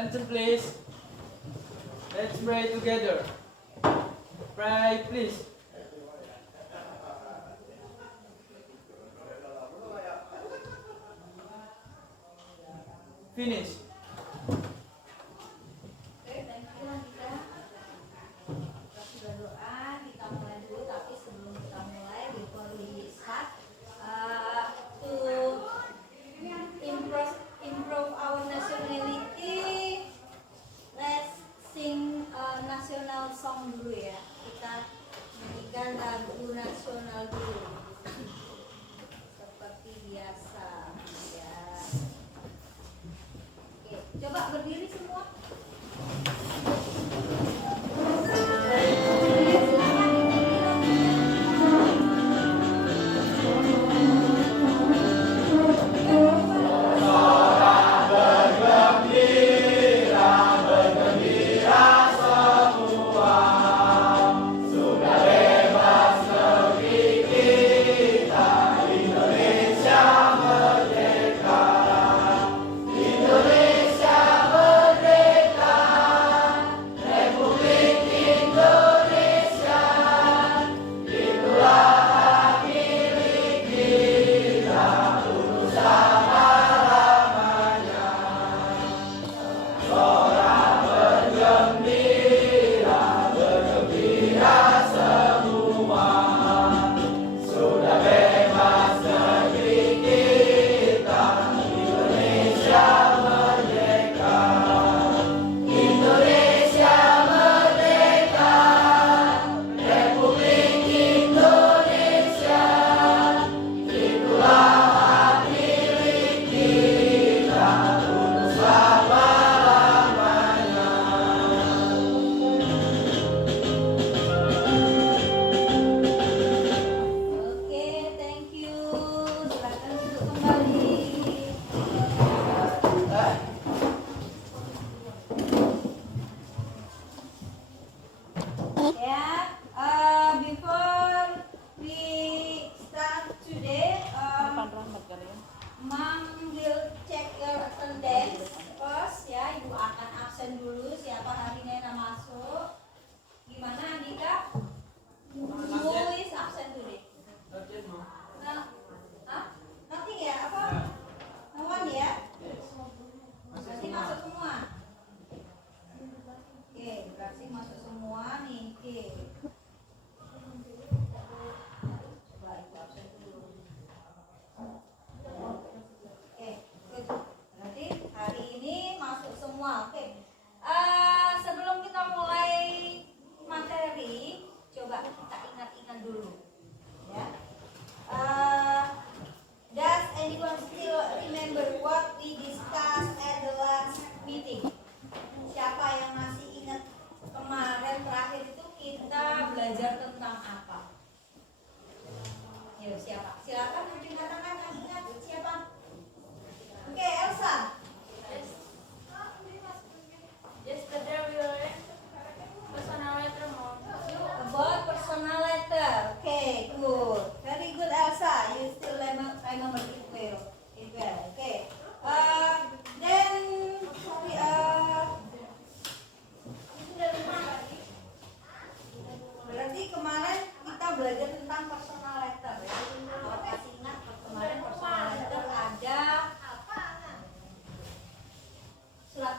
Attention please. Let's pray together. Pray please. Finish. Oke, thank you Andika. Kita sudah doa, kita mulai dulu. Tapi sebelum kita mulai, before we start, to improve our nationality, let's sing national song dulu ya. Kita nyanyikan lagu nasional dulu, seperti biasa ya. Oke, coba berdiri semua.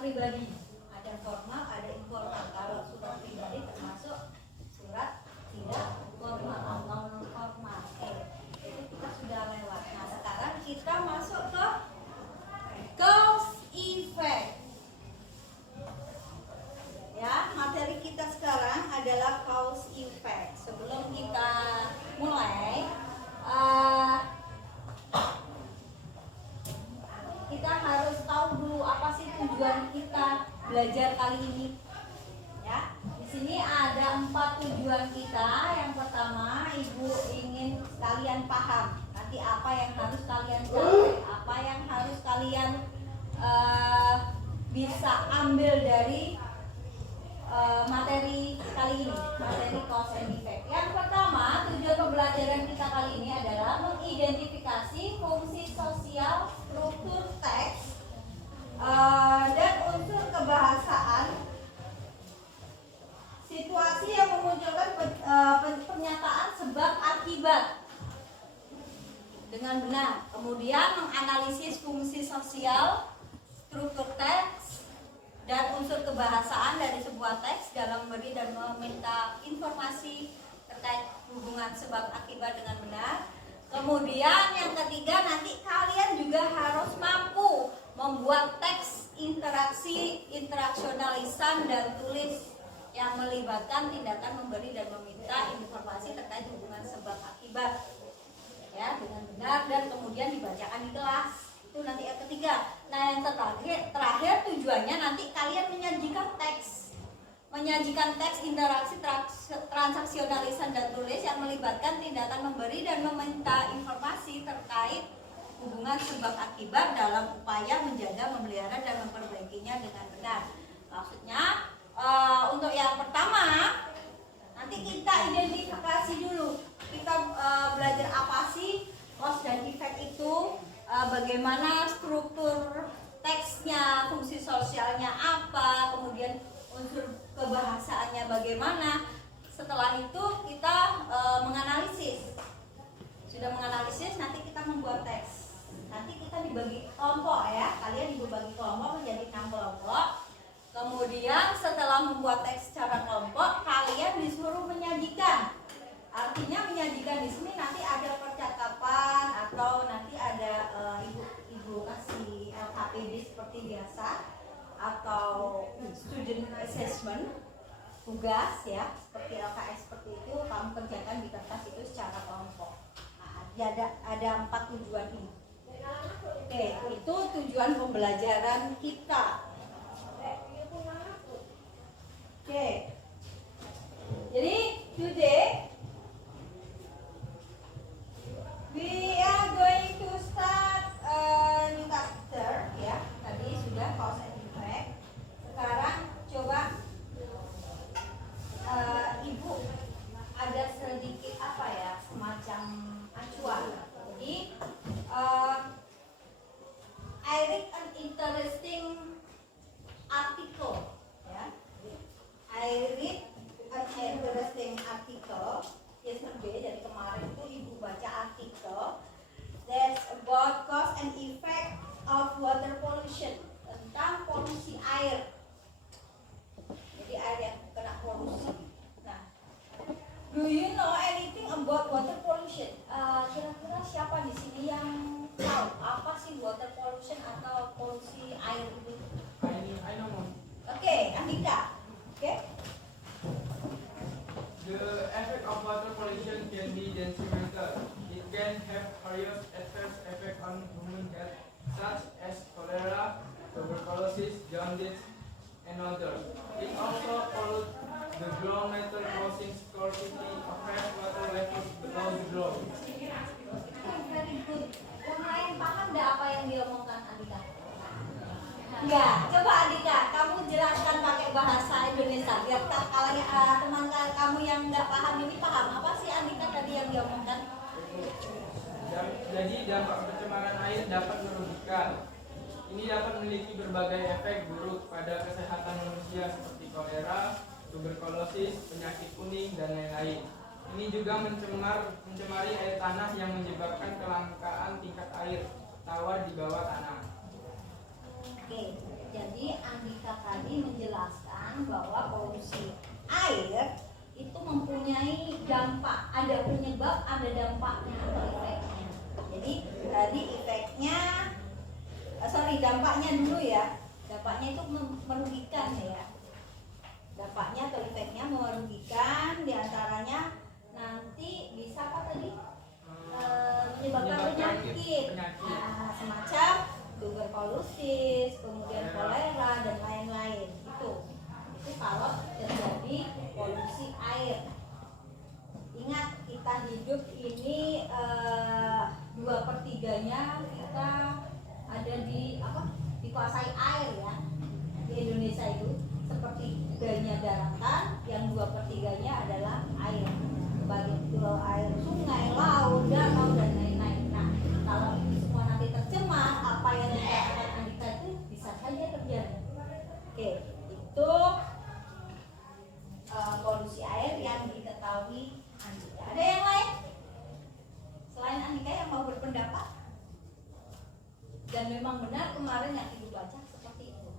Pribadi, ada formal, ada informal. Kalau surat pribadi termasuk surat tidak formal, non formal. Itu kita sudah lewat. Nah, sekarang kita masuk ke cause effect. Ya, materi kita sekarang adalah cause effect. Sebelum kita mulai, kita harus tahu dulu apa sih tujuan kita belajar kali ini. Ya, di sini ada 4 tujuan kita. Yang pertama, Ibu ingin kalian paham nanti apa yang harus kalian capai, apa yang harus kalian bisa ambil dari materi kali ini, materi cause and effect. Yang pertama, tujuan pembelajaran kita kali ini adalah mengidentifikasi fungsi sosial struktur teks dan unsur kebahasaan akibat dengan benar. Kemudian menganalisis fungsi sosial, struktur teks, dan unsur kebahasaan dari sebuah teks dalam memberi dan meminta informasi terkait hubungan sebab akibat dengan benar. Kemudian yang ketiga, nanti kalian juga harus mampu membuat teks interaksional lisan dan tulis yang melibatkan tindakan memberi dan meminta informasi terkait hubungan sebab akibat ya dengan benar dan kemudian dibacakan di kelas. Itu nanti yang ketiga. Nah yang terakhir tujuannya nanti kalian menyajikan teks interaksi transaksional lisan dan tulis yang melibatkan tindakan memberi dan meminta informasi terkait hubungan sebab akibat dalam upaya menjaga, memelihara, dan memperbaikinya dengan benar. Maksudnya untuk yang pertama nanti kita identifikasi dulu, kita belajar apa sih cause dan effect itu, bagaimana struktur teksnya, fungsi sosialnya apa, kemudian unsur kebahasaannya bagaimana. Setelah itu kita menganalisis. Sudah menganalisis, nanti kita membuat teks. Nanti kita dibagi kelompok ya. Kalian dibagi kelompok menjadi 6 kelompok. Kemudian setelah membuat teks secara kelompok, kalian disuruh menyajikan. Artinya menyajikan di sini nanti ada percakapan atau nanti ada ibu kasih LKPD seperti biasa atau student assessment, tugas ya seperti LKS seperti itu kamu kerjakan di kertas itu secara kelompok. Nah, ada 4 tujuan ini. Oke, itu tujuan pembelajaran kita. Oke, jadi today we are going to start a new chapter ya. Tadi sudah cause and effect. Sekarang coba ibu ada sedikit apa ya, semacam acuan. Jadi I read an interesting article ya. I read an interesting article yesterday, dari kemarin itu ibu baca artikel that's about cause and effect of water pollution, tentang polusi air. Jadi air yang kena polusi. Nah, do you know anything about water pollution? Kira-kira siapa di sini yang tahu apa sih water pollution atau polusi air itu? I know. Oke, Andika. Oke. The effect of water pollution can be detrimental. It can have various adverse effects on human health, such as cholera, tuberculosis, jaundice, and others. It also pollutes the groundwater, causing scarcity of fresh water levels below the ground. Very good. Yang lain paham nggak apa yang diomongkan Andika? Enggak. Coba Andika, kamu jelaskan pakai bahasa Indonesia biar teman kamu yang nggak paham ini paham. Apa sih Andika tadi yang diomongkan? Jadi dampak pencemaran air dapat merugikan. Ini dapat memiliki berbagai efek buruk pada kesehatan manusia seperti kolera, tuberkulosis, penyakit kuning, dan lain-lain. Ini juga mencemari air tanah yang menyebabkan kelangkaan tingkat air tawar di bawah tanah. Oke, jadi Andika tadi menjelaskan bahwa polusi air itu mempunyai dampak, ada penyebab, ada dampaknya atau efeknya. Jadi tadi efeknya, dampaknya dulu ya. Dampaknya itu merugikan ya. Dampaknya atau efeknya merugikan, diantaranya nanti bisa apa tadi? Menyebabkan penyakit. Nah, semacam tuberkulosis, kemudian kolera dan lain-lain. Itu kalau terjadi polusi air. Ingat, kita hidup ini 2/3-nya kita ada dikuasai air ya. Di Indonesia itu sepertiganya daratan, yang 2/3-nya adalah air. Bagi air sungai, laut, danau dan lain-lain. Nah, kalau ini semua nanti tercemar, apa yang dikatakan Andika itu bisa saja terjadi. Oke, itu polusi air yang diketahui Andika. Ada yang lain? Dan memang benar kemarin yang Ibu baca seperti itu.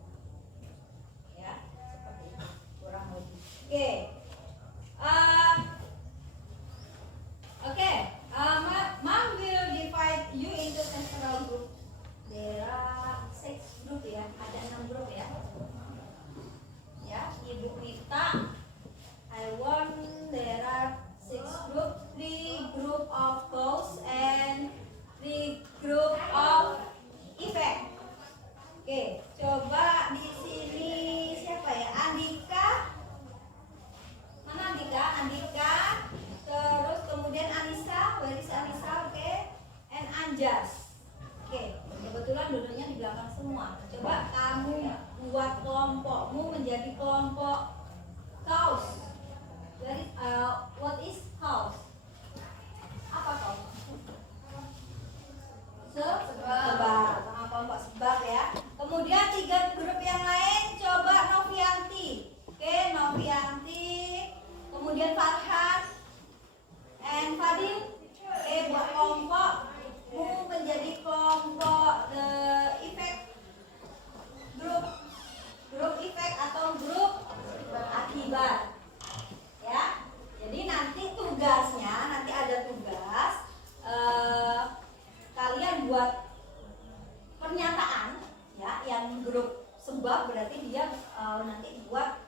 Ya, seperti itu. Kurang lebih. Oke. Mom will divide you into several group. There are 6 group ya, ada 6 grup ya. Ya, Ibu minta I want there are 6 group, 3 group of cause and 3 group of effect. Oke, coba di sini siapa ya? Andika. Mana Andika? Andika. Terus kemudian Anissa, where is Anissa? Oke. And Anjas. Oke, kebetulan duduknya di belakang semua. Coba kamu buat kelompokmu menjadi kelompok cause. What is cause? Apa cause? Sebab. Sama kelompok sebab ya. Kemudian 3 grup yang lain coba Novianti. Oke, Novianti. Kemudian Farhan and Fadil. Oke, buat kelompokmu menjadi kelompok the effect grup effect atau grup akibat. Ya. Jadi nanti tugasnya, nanti ada tugas kalian buat pernyataan ya, yang grup sebab berarti dia nanti buat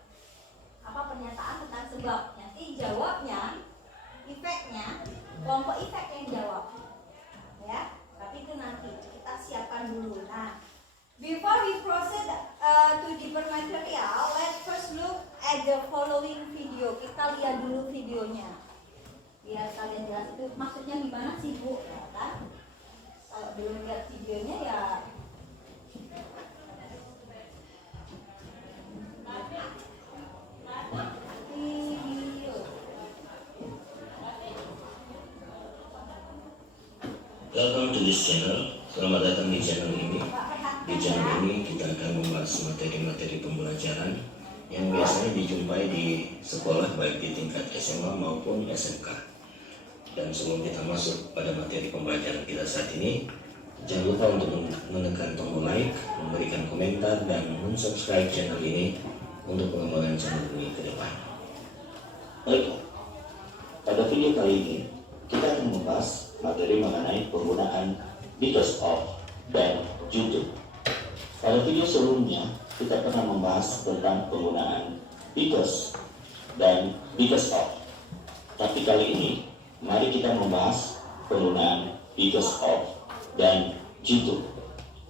pernyataan tentang sebab. Nanti jawabnya efeknya kelompok efek yang jawab. Ya, tapi itu nanti kita siapkan dulu. Nah, before we proceed to deeper material, let's first look at the following video. Kita lihat dulu videonya. Biar kalian jelas itu maksudnya gimana sih, Bu? Ya kan? Kalau belum lihat videonya ya video. Welcome to this channel. Selamat datang di channel ini. Di channel ini kita akan membahas materi-materi pembelajaran yang biasanya dijumpai di sekolah baik di tingkat SMA maupun SMK. Dan sebelum kita masuk pada materi pembelajaran kita saat ini, jangan lupa untuk menekan tombol like, memberikan komentar, dan mensubscribe channel ini untuk pengembangan channel ini ke depan. Baiklah, pada video kali ini kita akan membahas materi mengenai penggunaan because of dan due to. Pada video sebelumnya kita pernah membahas tentang penggunaan because dan because of. Tapi kali ini mari kita membahas penggunaan because of dan due to.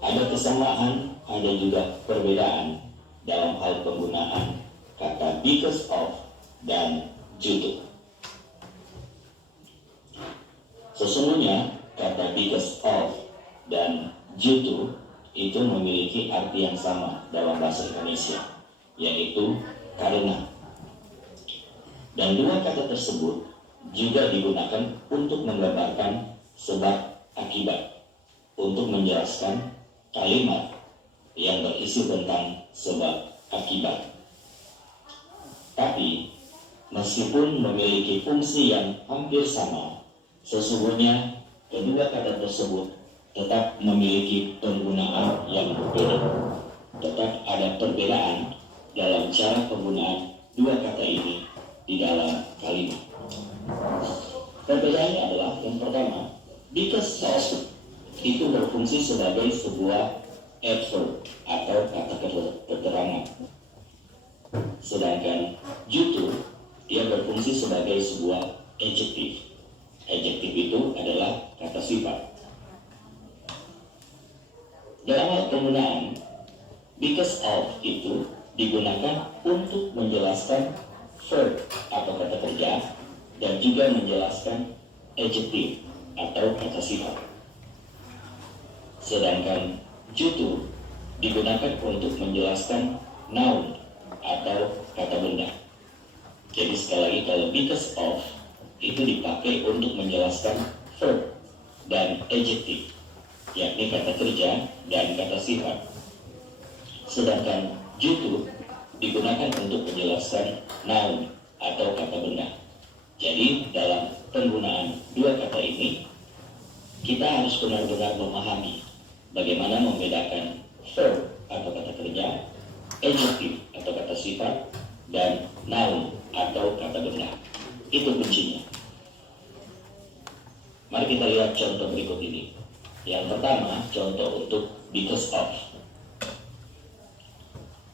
Ada kesamaan, ada juga perbedaan dalam hal penggunaan kata because of dan due to. Sesungguhnya kata because of dan due to itu memiliki arti yang sama dalam bahasa Indonesia, yaitu karena. Dan dua kata tersebut juga digunakan untuk menggambarkan sebab akibat, untuk menjelaskan kalimat yang berisi tentang sebab akibat. Tapi meskipun memiliki fungsi yang hampir sama, sesungguhnya kedua kata tersebut tetap memiliki penggunaan yang berbeda. Tetap ada perbedaan dalam cara penggunaan dua kata ini di dalam kalimat. Perbedaannya adalah yang pertama, because of itu berfungsi sebagai sebuah adverb atau kata keterangan. Sedangkan due to dia berfungsi sebagai sebuah adjective. Adjective itu adalah kata sifat. Dalam hal penggunaan because of itu digunakan untuk menjelaskan verb atau kata kerja dan juga menjelaskan adjective atau kata sifat. Sedangkan due to digunakan untuk menjelaskan noun atau kata benda. Jadi sekali lagi, kalau because of itu dipakai untuk menjelaskan verb dan adjective, yakni kata kerja dan kata sifat. Sedangkan due to digunakan untuk menjelaskan noun atau kata benda. Jadi dalam penggunaan dua kata ini kita harus benar-benar memahami bagaimana membedakan verb atau kata kerja, adjective atau kata sifat, dan noun atau kata benda. Itu kuncinya. Mari kita lihat contoh berikut ini. Yang pertama, contoh untuk because of.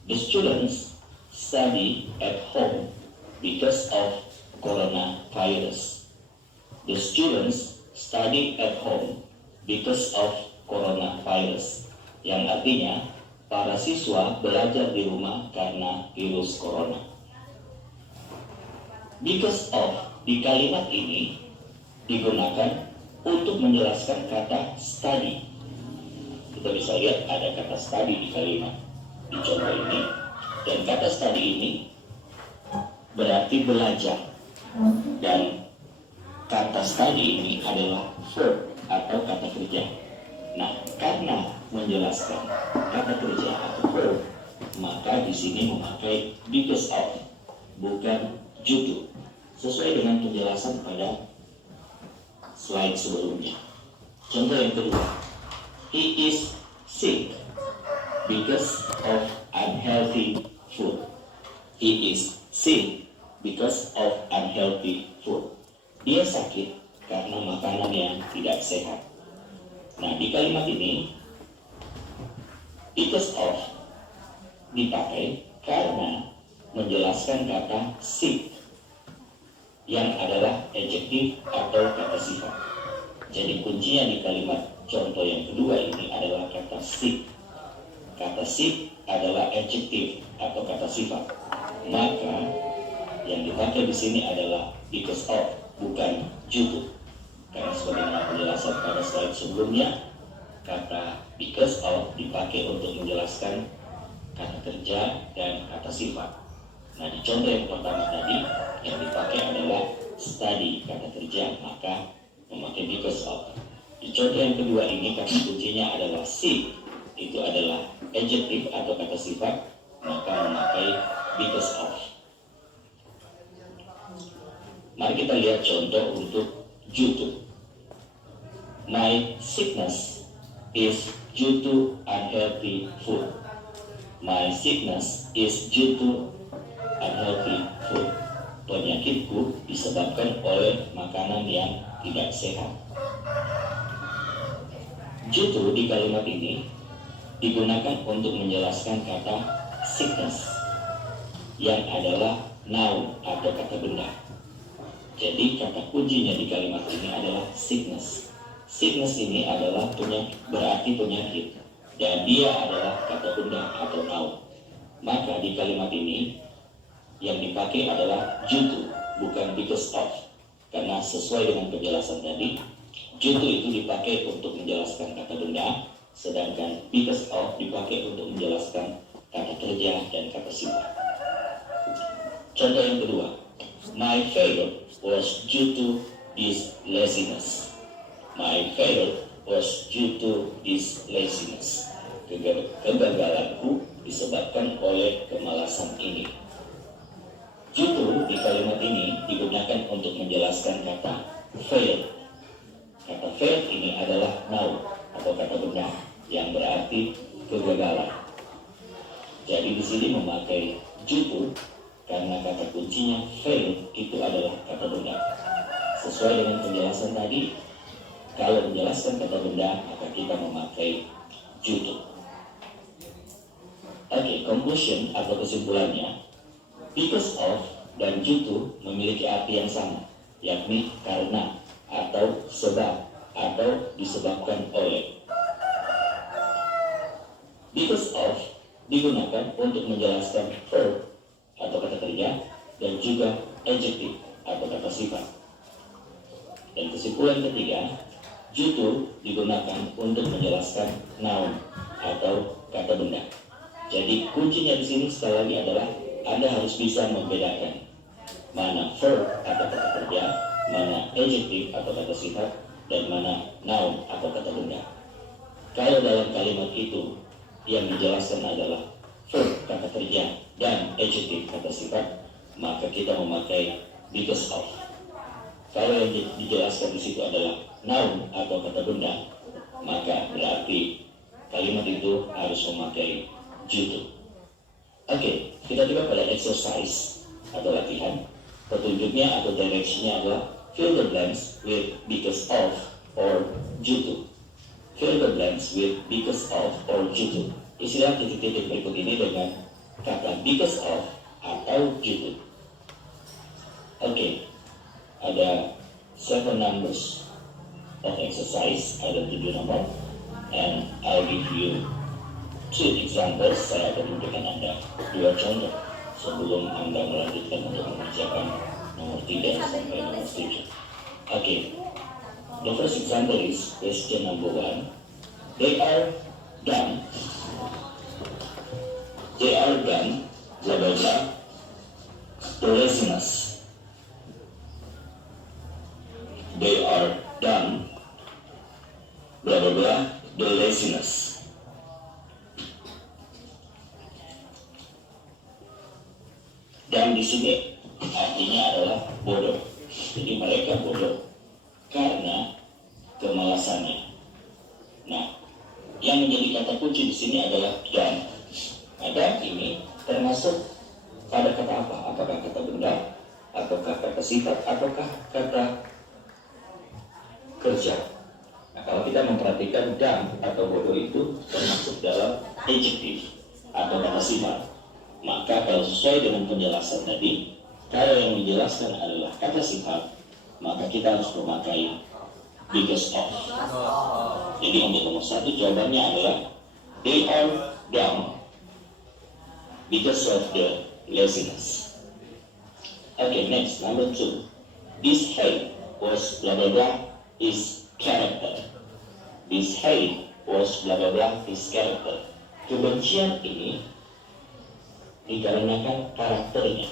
The students study at home because of coronavirus. The students study at home because of coronavirus. Yang artinya, para siswa belajar di rumah karena virus corona. Because of di kalimat ini digunakan untuk menjelaskan kata study. Kita bisa lihat ada kata study di kalimat di contoh ini, dan kata study ini berarti belajar, dan kata study ini adalah verb atau kata kerja. Nah, karena menjelaskan kata kerja atau verb, maka di sini memakai because of, bukan due to, sesuai dengan penjelasan pada slide sebelumnya. Contoh yang kedua, he is sick because of unhealthy food. He is sick because of unhealthy food. Dia sakit karena makanan yang tidak sehat. Nah, di kalimat ini because of dipakai karena menjelaskan kata sick yang adalah adjektif atau kata sifat. Jadi kuncinya di kalimat contoh yang kedua ini adalah kata sick. Kata sick adalah adjektif atau kata sifat. Maka yang dipakai di sini adalah because of, bukan due to. Karena sebagaimana penjelasan pada slide sebelumnya, kata because of dipakai untuk menjelaskan kata kerja dan kata sifat. Nah, di contoh yang pertama tadi yang dipakai adalah study, kata kerja, maka memakai because of. Di contoh yang kedua ini kata kuncinya adalah sick, itu adalah adjective atau kata sifat, maka memakai because of. Mari kita lihat contoh untuk due to. My sickness is due to unhealthy food. My sickness is due to unhealthy food. Penyakitku disebabkan oleh makanan yang tidak sehat. Due to di kalimat ini digunakan untuk menjelaskan kata sickness yang adalah noun atau kata benda. Jadi kata kuncinya di kalimat ini adalah sickness. Sickness ini adalah berarti penyakit, dan dia adalah kata benda atau noun. Maka di kalimat ini yang dipakai adalah due to, bukan because of. Karena sesuai dengan penjelasan tadi, due to itu dipakai untuk menjelaskan kata benda, sedangkan because of dipakai untuk menjelaskan kata kerja dan kata sifat. Contoh yang kedua, my failure was due to this laziness. My failure was due to this laziness. Kegagalanku disebabkan oleh kemalasan ini. Due to di kalimat ini digunakan untuk menjelaskan kata fail. Kata fail ini adalah noun atau kata benda yang berarti kegagalan. Jadi di sini memakai due to karena kata kuncinya fail itu adalah kata benda. Sesuai dengan penjelasan tadi, kalau menjelaskan kata benda maka kita memakai due to. Oke, conclusion atau kesimpulannya, because of dan due to memiliki arti yang sama, yakni karena atau sebab atau disebabkan oleh. Because of digunakan untuk menjelaskan verb atau kata kerja dan juga adjective atau kata sifat. Dan kesimpulan ketiga, due to digunakan untuk menjelaskan noun atau kata benda. Jadi kuncinya di sini sekali lagi adalah Anda harus bisa membedakan mana verb atau kata kerja, mana adjective atau kata sifat, dan mana noun atau kata benda. Kalau dalam kalimat itu yang dijelaskan adalah verb kata kerja dan adjective kata sifat, maka kita memakai because of. Kalau yang dijelaskan di situ adalah noun atau kata benda, maka berarti kalimat itu harus memakai due to. Oke, kita coba pada exercise atau latihan. Petunjuknya atau directionnya adalah fill the blanks with because of or due to. Fill the blanks with because of or due to. Isilah titik-titik berikut ini dengan kata because of atau due to. Oke, ada 7 numbers of exercise, ada 7 nomor, and I'll give you 2 examples. Saya akan memberikan Anda 2 contoh sebelum Anda melanjutkan untuk mengerjakan nomor 3 sampai nomor 7. Oke, the first example is question number 1. They are done, blah blah blah, the laziness. They are done, blah blah blah, the laziness. Dan di sini artinya adalah bodoh. Jadi mereka bodoh karena kemalasannya. Nah, yang menjadi kata kunci di sini adalah dan. Dan ini termasuk pada kata apa? Apakah kata benda, ataukah kata sifat, ataukah kata kerja? Nah, kalau kita memperhatikan dan atau bodoh itu termasuk dalam adjektif atau kata sifat. Maka kalau sesuai dengan penjelasan tadi, kalau yang menjelaskan adalah kata sifat, maka kita harus memakai because of. Jadi untuk nomor 1 jawabannya adalah they are dumb because of the laziness. Okay, next, number 2. This hate was blah blah blah his character. This hate was blah blah blah his character. Kebencian ini dikarenakan karakternya.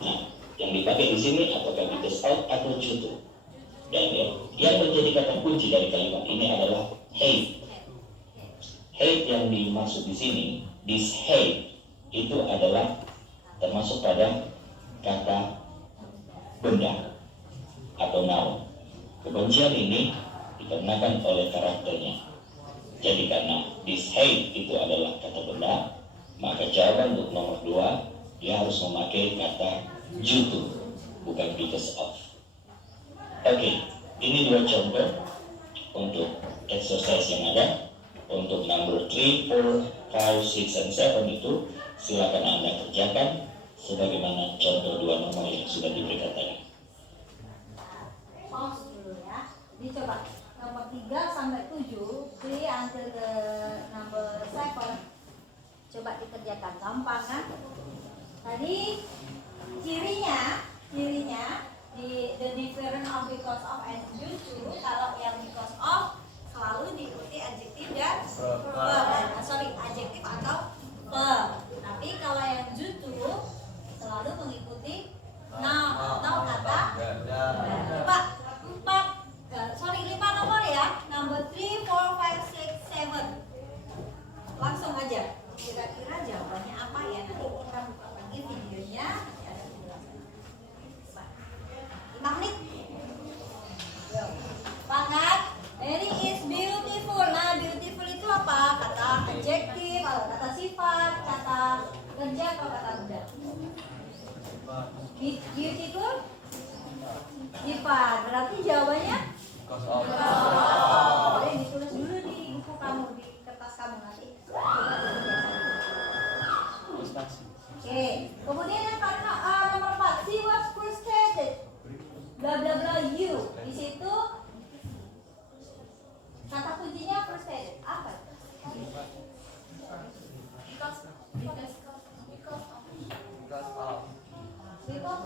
Nah, yang dipakai di sini apakah because of atau due to? Dan yang menjadi kata kunci dari kalimat ini adalah hate. Hate yang dimaksud di sini, this hate itu adalah termasuk pada kata benda atau noun. Kebencian ini dikarenakan oleh karakternya. Jadi karena this hate itu adalah kata benda, maka jawaban untuk nomor 2 dia harus memakai kata due to, bukan because of. Oke, ini 2 contoh untuk exercise yang ada. Untuk number 3, 4, 5, 6, and 7 itu silakan Anda kerjakan sebagaimana contoh 2 nomor yang sudah diberikan tadi. Pause dulu ya. Dicoba nomor 3 sampai 7, 3 until the number 7. Coba dikerjakan, gampang kan? Tadi cirinya di the different of because of and due to. Kalau yang because of selalu diikuti adjektif dan verb. Adjektif atau verb. Tapi kalau yang due to selalu mengikuti noun atau kata benda. 5 nomor ya. Number 3, 4, 5, 6, 7. Langsung aja. Kira-kira jawabannya apa ya? Nanti kita buka lagi videonya. Ada penjelasan. 5 menit. Banget. Ini is beautiful. Nah, beautiful itu apa? Kata adjektif, atau kata sifat, kata kerja, atau kata benda. Beautiful sifat. Berarti jawabannya boleh ditulis dulu di buku kamu, di kertas kamu nanti. Oke, kemudian yang nomor 4, she was frustrated, bla bla bla you. Di situ kata kuncinya frustrated. Apa? Because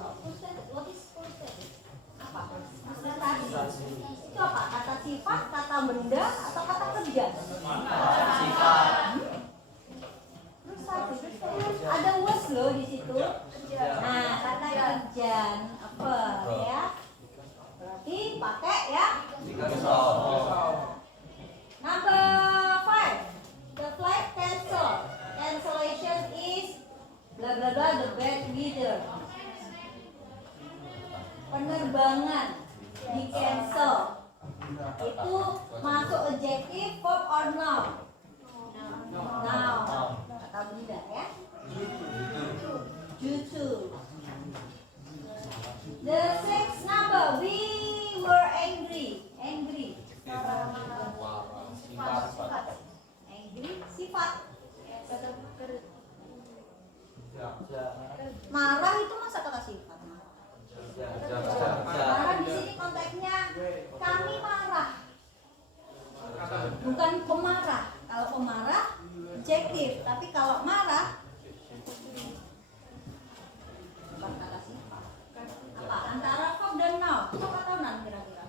of frustrated. What is frustrated? Apa? Frustasi. Itu apa? Kata sifat, kata benda, atau kata kerja? Sifat. Ada was loh di situ. Nah, kata kerja apa ya? Berarti pakai ya. Number 5, the flight cancel. Cancellation is bla bla bla the bad weather. Penerbangan di cancel Itu masuk adjective, verb or noun? Noun. Kata benda ya. Due to. The sixth number, we were angry. Angry. Angry, sifat. Marah itu masa kata sifat? Marah di sini konteksnya kami marah, bukan pemarah. Kalau pemarah adjektif, tapi kalau marah bukan kata sifat. Apa? Antara verb dan noun. Verb atau noun kira-kira?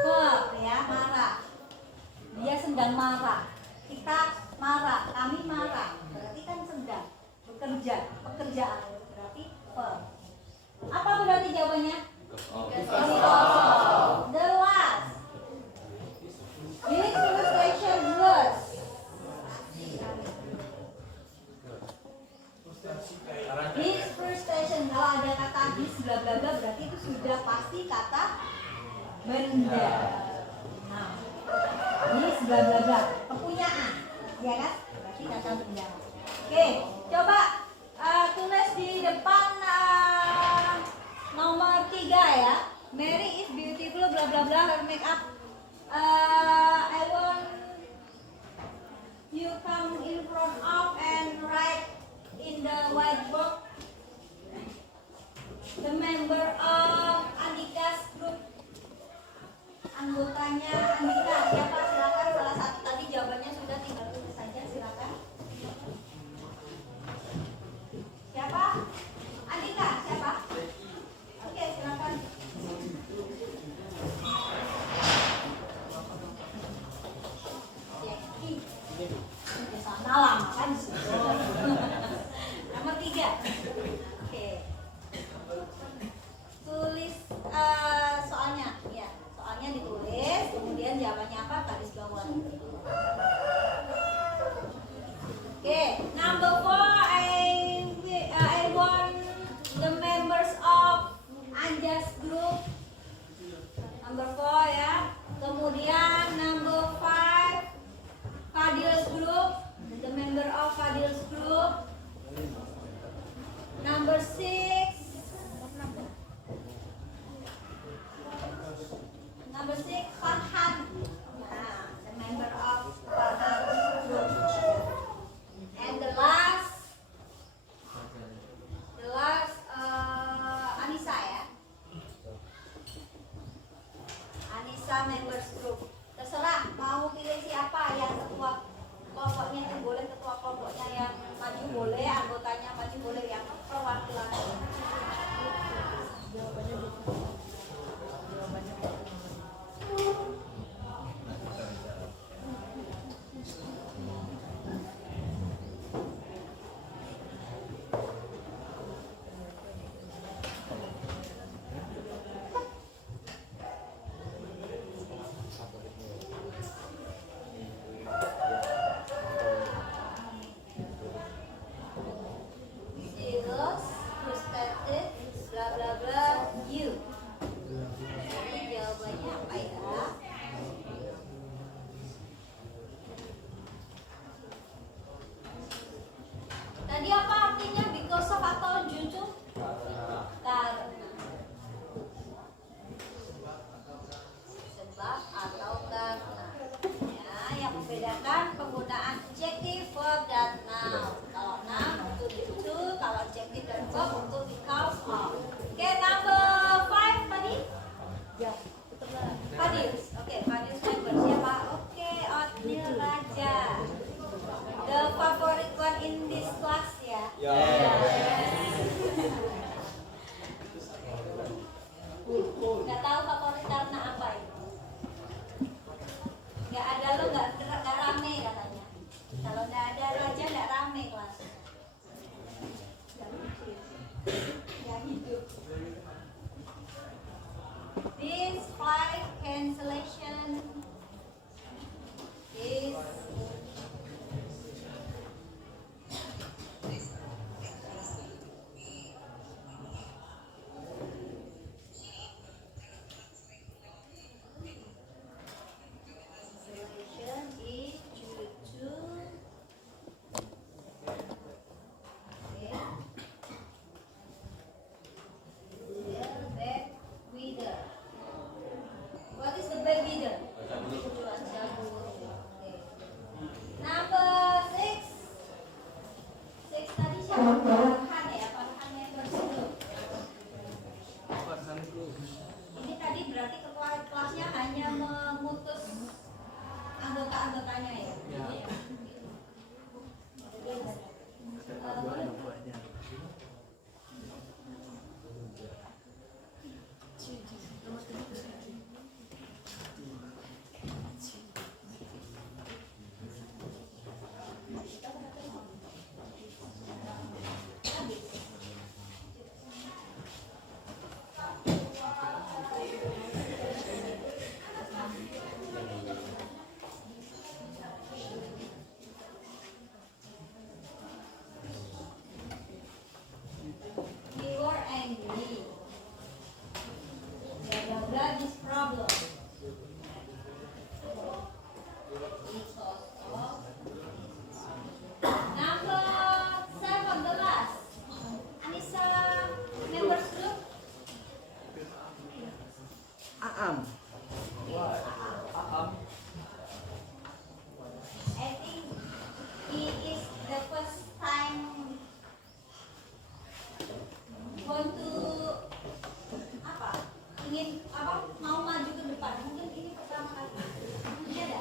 Verb ya, marah. Dia sedang marah. Kita marah, kami marah. Berarti kan sedang bekerja, pekerjaan. Berarti verb. Apa berarti jawabannya? The last. His frustration was. His frustration. Kalau ada kata his bla bla bla berarti itu sudah pasti kata benda. Nah, his bla bla bla kepunyaan, ya kan? Berarti kata benda. Oke, coba tulis di depan nomor 3 ya. Mary is beautiful bla bla bla, her make up. I want you come in front of and write in the whiteboard the member of Andika's group. Anggotanya Andika siapa? Silakan salah satu tadi jawabannya sudah, tinggal tulis saja, silakan. Siapa? Andika siapa? Oke, silakan. Sana lama kan. Nomor 3. Oke. Tulis soalnya, ya. Soalnya ditulis, kemudian jawabannya apa? Garis bawah. Oke, number 4. I want the members of Anjas group. Number 4 ya. Kemudian number 5. Fadil's group, the member of Fadil's group. Number 6. Number 6, Farhan. Nah, the member of Farhan's group. And the last Anissa ya. Anissa members group. Terserah mau pilih siapa yang ketua kelompoknya, itu boleh ketua kelompoknya yang maju boleh, anggotanya maju boleh, yang perwakilan. Tadi apa artinya because of atau due to? Karena. Sebab atau karena. Ya, yang membedakan penggunaan adjective, verb dan noun. Kalau noun untuk due to, kalau adjective dan verb untuk because of. Oke, number 5 tadi? Ya, Fadils. Oke, Fadils member siapa? Oke, Otnil Raja. The favorite one in this class ya. Gak tahu favorit karena apa itu. Gak ada lo gak rame katanya. Kalau gak ada Raja gak rame kelas. Gak hidup. This flight cancellation is berarti ketua kelasnya hanya memutus anggota-anggotanya ya. You are angry. Blah blah blah this problem. Number 7, the last. Anissa, members group. Aam. I think he is the first time want to apa? Ingin apa? Mau maju ke depan. Mungkin ini pertama kali. Iya ada?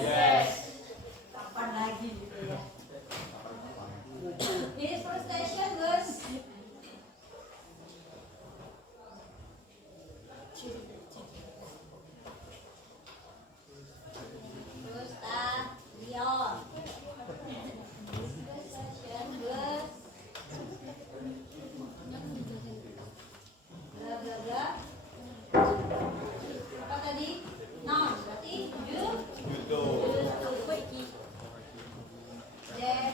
Yes. Kapan lagi gitu ya? His first station was Leon. First station was bla bla bla. Apa tadi? Non, berarti That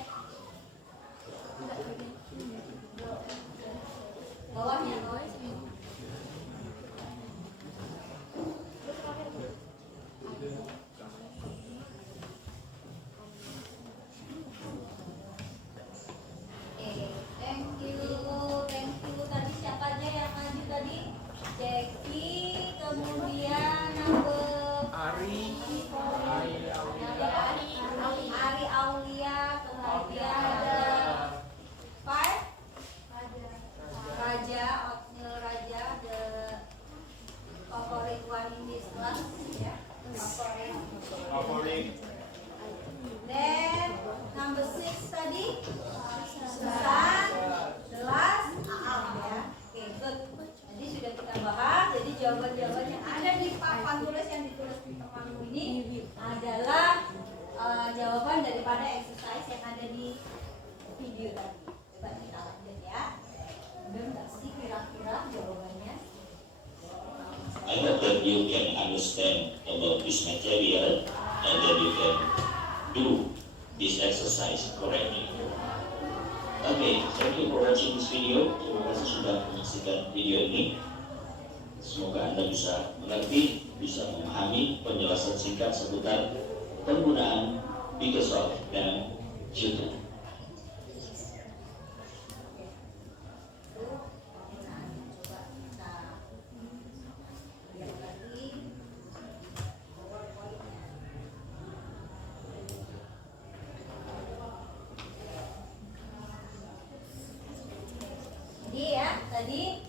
bawahnya thank you. Tadi siapa aja yang maju tadi? Jackie, kemudian number Ari, Ari Aulia, kemudian ada Five, Raja, Otnil Raja, the favorite one in this class, ya, favorite. Then number 6 tadi, Susan, the last, Aam ya. Oke, good. Jadi sudah kita bahas. Jadi jawaban-jawaban yang ada di papan tulis yang ditulis di temanmu ini adalah jawaban daripada exercise yang ada di video tadi. Coba kita lanjut ya. Benar nggak sih kira-kira jawabannya? I hope that you can understand about this material and that you can do this exercise correctly. Okay, thank you for watching this video. Terima kasih sudah menyaksikan video ini. Semoga Anda bisa mengerti, bisa memahami penjelasan singkat seputar penggunaan Microsoft dan YouTube. Jadi ya, tadi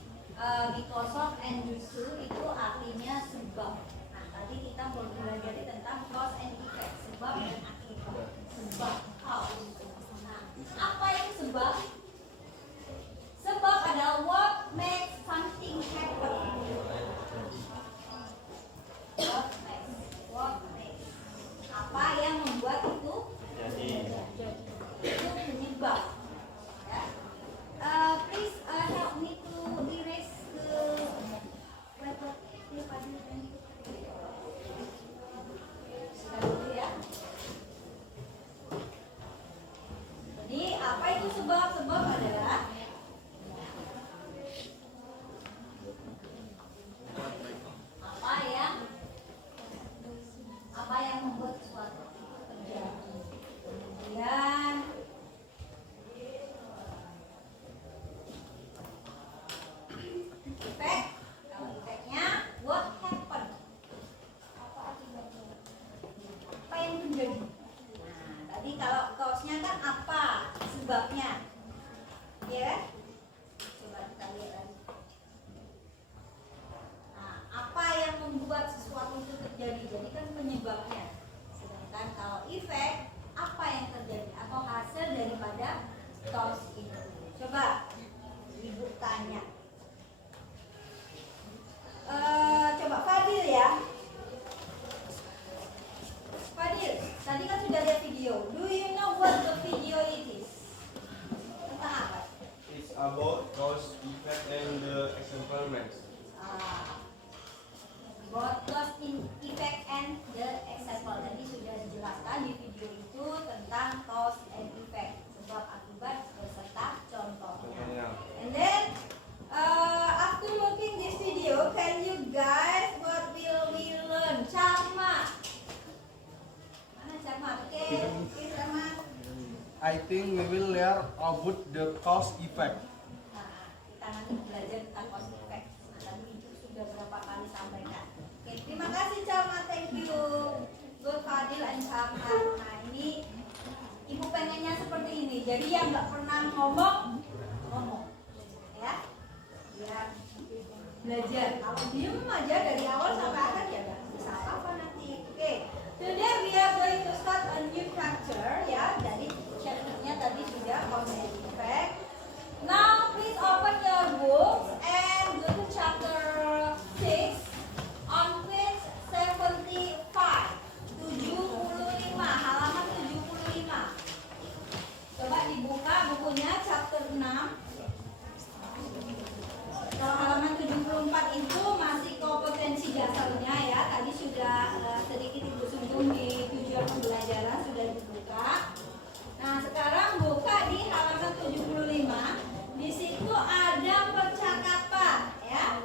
because and due to itu artinya sebab. Nah, tadi kita baru belajar tentang cause and effect, sebab dan akibat. Sebab, cause. Nah, apa itu sebab? Sebab adalah what makes something happen. What makes. Apa yang membuat itu itu penyebab. Ya. Please help me to erase the record. I think we will learn about the cause effect. Nah, kita nanti belajar tentang cause effect. Tadi Ibu sudah berapa kali sampaikan. Oke, terima kasih Calma, thank you. Good Fadil and Calma. Nah, ini Ibu pengennya seperti ini. Jadi yang nggak pernah ngomong, ya. Ya, belajar. Kalau diem aja dari awal sampai akhir ya nggak bisa apa-apa nanti. Oke, today we are going to start a new chapter, ya. Jadi chapternya tadi sudah cause and effect. Now please open your books and go to chapter 6 on page 75. 75, halaman 75. Coba dibuka bukunya chapter 6. Kalau halaman 74 itu masih kompetensi dasarnya ya. Tadi sudah sedikit Ibu singgung di tujuan pembelajaran sudah dibuka. Nah, sekarang buka di halaman 75. Di situ ada percakapan ya.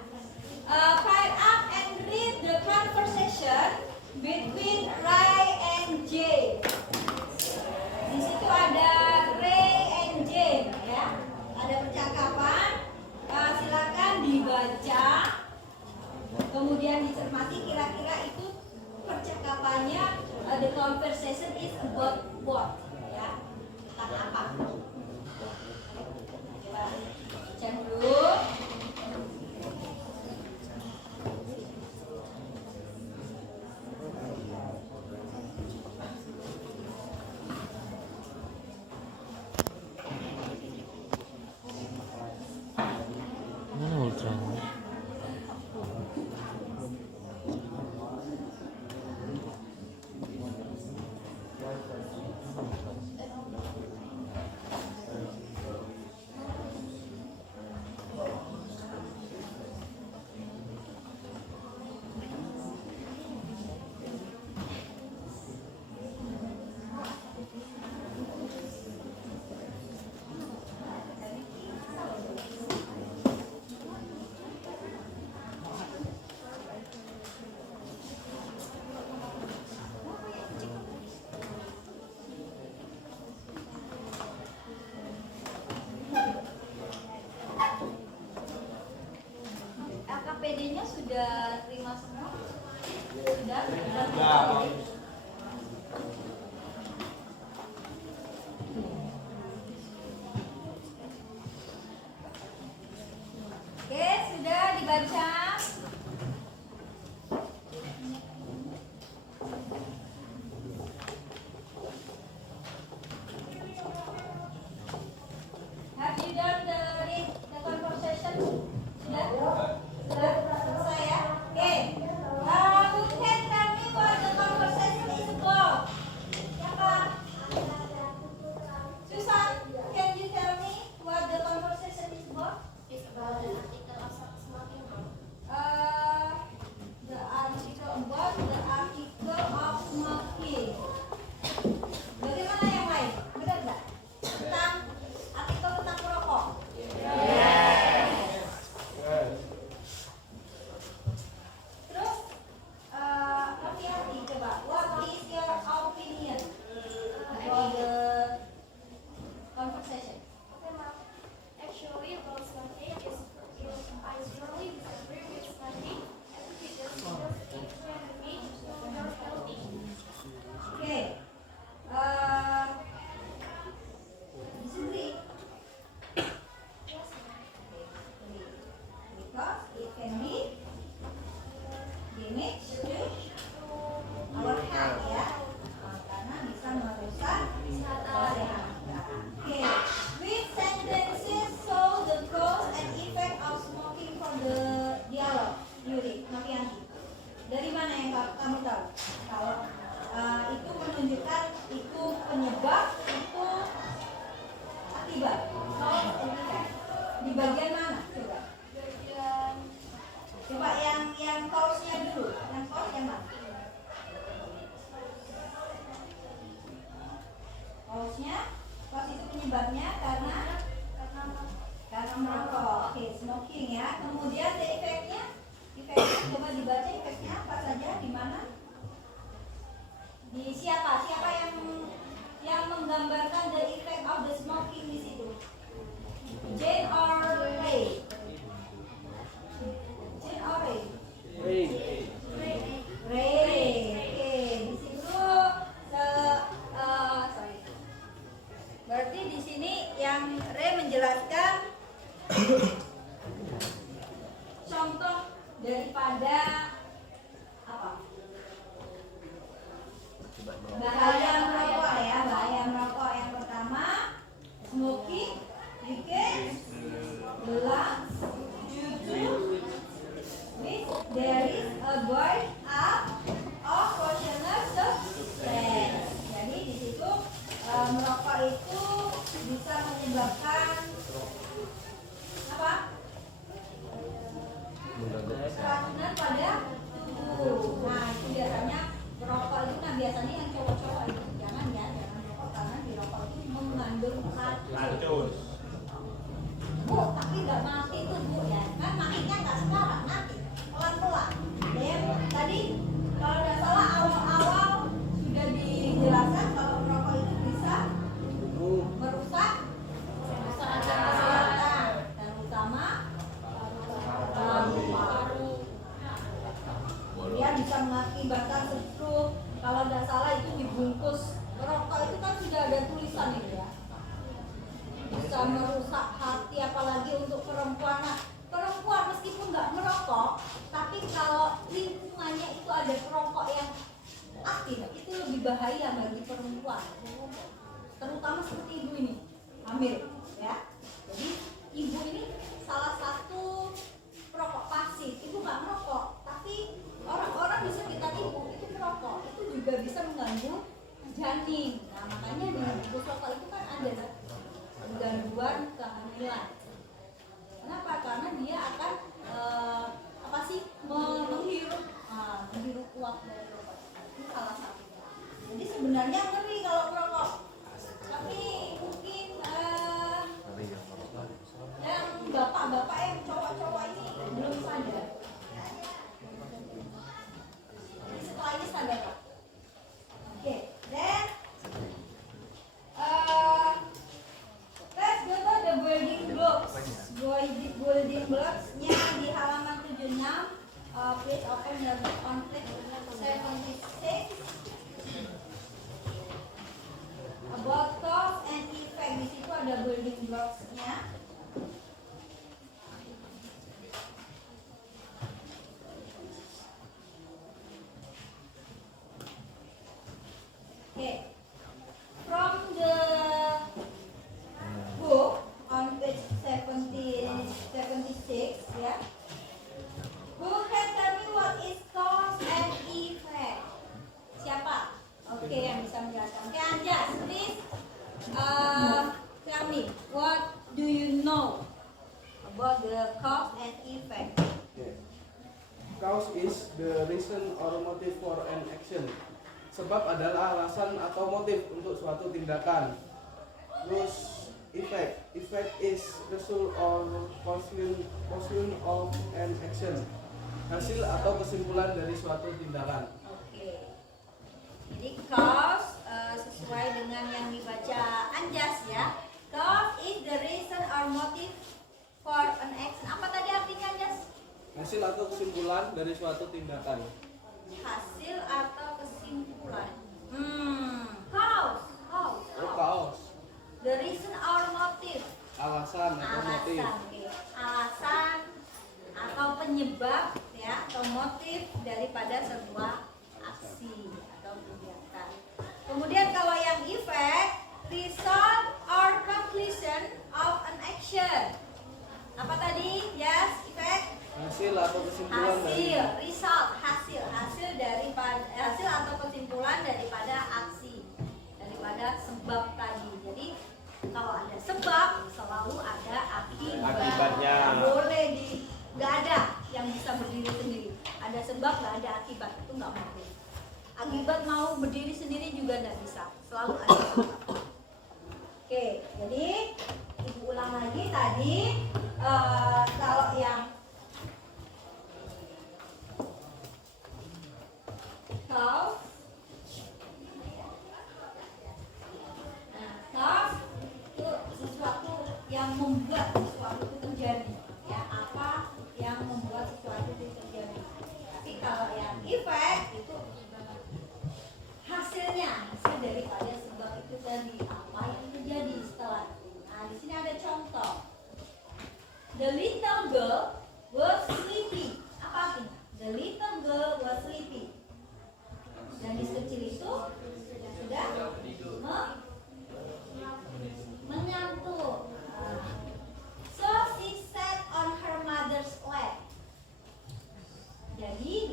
Fire up and read the conversation between Ray and Jane. Di situ ada Ray and Jane ya. Ada percakapan. Silakan dibaca. Kemudian dicermati kira-kira itu percakapannya, the conversation is about what ya. Tentang apa? Coba cek dulu. Mana ultra? LKPD-nya sudah terima semua? Sudah? Oke, sudah dibaca. Have you done the conversation? Sudah? Sudah selesai ya? Oke. Who can tell me what the conversation is about? Siapa? Susan, can you tell me what the conversation is about? It's about an article of smoking harm. The article about the article of smoking. Bagaimana yang lain? Benar nggak? Tentang artikel tentang merokok. Terus hati-hati coba. What is your opinion about the conversation? Okay, ma'am. Actually, about smoking I strongly disagree with smoking because it can make you more healthy. Okay. Disagree. Yes, ma'am. Because it can be damage to our health ya. Karena bisa merusak kesehatan. Okay. Which sentences show the cause and effect of smoking from the dialogue? Yuri, Novianti. Dari mana yang kamu tahu? Kalau itu menunjukkan itu penyebab, itu akibat. Cause and effect. Di bagian mana? Coba. Dan Coba yang cause-nya dulu. Yang cause yang mana? Cause-nya, cause itu penyebabnya karena merokok. Oke, smoking ya. Kemudian the effect-nya, coba dibaca effect-nya apa saja, di mana? Di siapa? Siapa yang yang menggambarkan the effect of the smoking di situ? Jane or Ray? Jane or Ray? Ray. Oke, di situ sorry. Berarti di sini yang Ray menjelaskan contoh daripada apa? Bahaya merokok ya, bahaya merokok yang pertama smoking, leakage, lungs, there is a burn up of poisonous substance. Jadi di situ merokok itu bisa menyebabkan apa? Keracunan pada tubuh. Nah itu biasanya merokok itu, nah biasanya yang cowok-cowok itu jangan merokok karena di rokok itu mengandung racun. Bu, tapi nggak mati tuh bu ya, kan matinya nggak sekarang, nanti pelan-pelan. Ya, tadi kalau nggak salah awal-awal sudah dijelaskan kalau merokok itu bisa merusak kesehatan, terutama paru-paru. Dia bisa mengakibatkan stroke. Kalau nggak salah itu dibungkus rokok itu kan sudah ada tulisan itu ya. Bisa merusak hati, apalagi untuk perempuan. Nah, perempuan meskipun nggak merokok, tapi kalau lingkungannya itu ada perokok yang aktif, itu lebih bahaya bagi perempuan. Terutama seperti ibu ini, hamil, ya. Jadi ibu ini salah satu perokok pasif. Ibu nggak merokok, tapi orang-orang di sekitar ibu itu merokok, itu juga bisa mengganggu janin. Nah, makanya di bungkus rokok itu kan ada gangguan kehamilan. Kenapa? Karena dia akan menghirup uap dari rokok. Itu salah satunya. Jadi sebenarnya ngeri kalau merokok. Tapi mungkin yang bapak-bapak yang cowok-cowok ini belum sadar. Jadi setelah ini sadar Pak. Oke, then let's go to the building blocks. Building blocks-nya di halaman 76. Please open the on page 76. About cause and effect. Di situ ada building blocks-nya. Okay. From the book on page 76, ya. Who can tell me what is cause and effect? Siapa? Oke, yang bisa menjelaskan. Oke, Anjas, please tell me what do you know about the cause and effect? Okay. Cause is the reason or motive for an action. Sebab adalah alasan atau motif untuk suatu tindakan. Terus effect is result or conclusion of an action. Hasil atau kesimpulan dari suatu tindakan. Oke. Jadi cause sesuai dengan yang dibaca Anjas ya. Cause is the reason or motive for an action. Apa tadi artinya Anjas? Hasil atau kesimpulan dari suatu tindakan. Hasil atau kesimpulan. Cause. Cause. The reason or motive. Alasan atau motif. Oke. Alasan atau penyebab ya atau motif daripada sebuah aksi atau kegiatan. Kemudian kalau yang effect, result or conclusion of an action. Apa tadi? Yes, effect. Hasil atau kesimpulan hasil atau kesimpulan daripada aksi, daripada sebab tadi. Jadi kalau ada sebab selalu ada akibatnya. Nggak ada yang bisa berdiri sendiri. Ada sebab nggak ada akibat, itu nggak mungkin. Akibat mau berdiri sendiri juga nggak bisa, selalu ada sebab. Oke, jadi ibu ulang lagi tadi kalau yang cause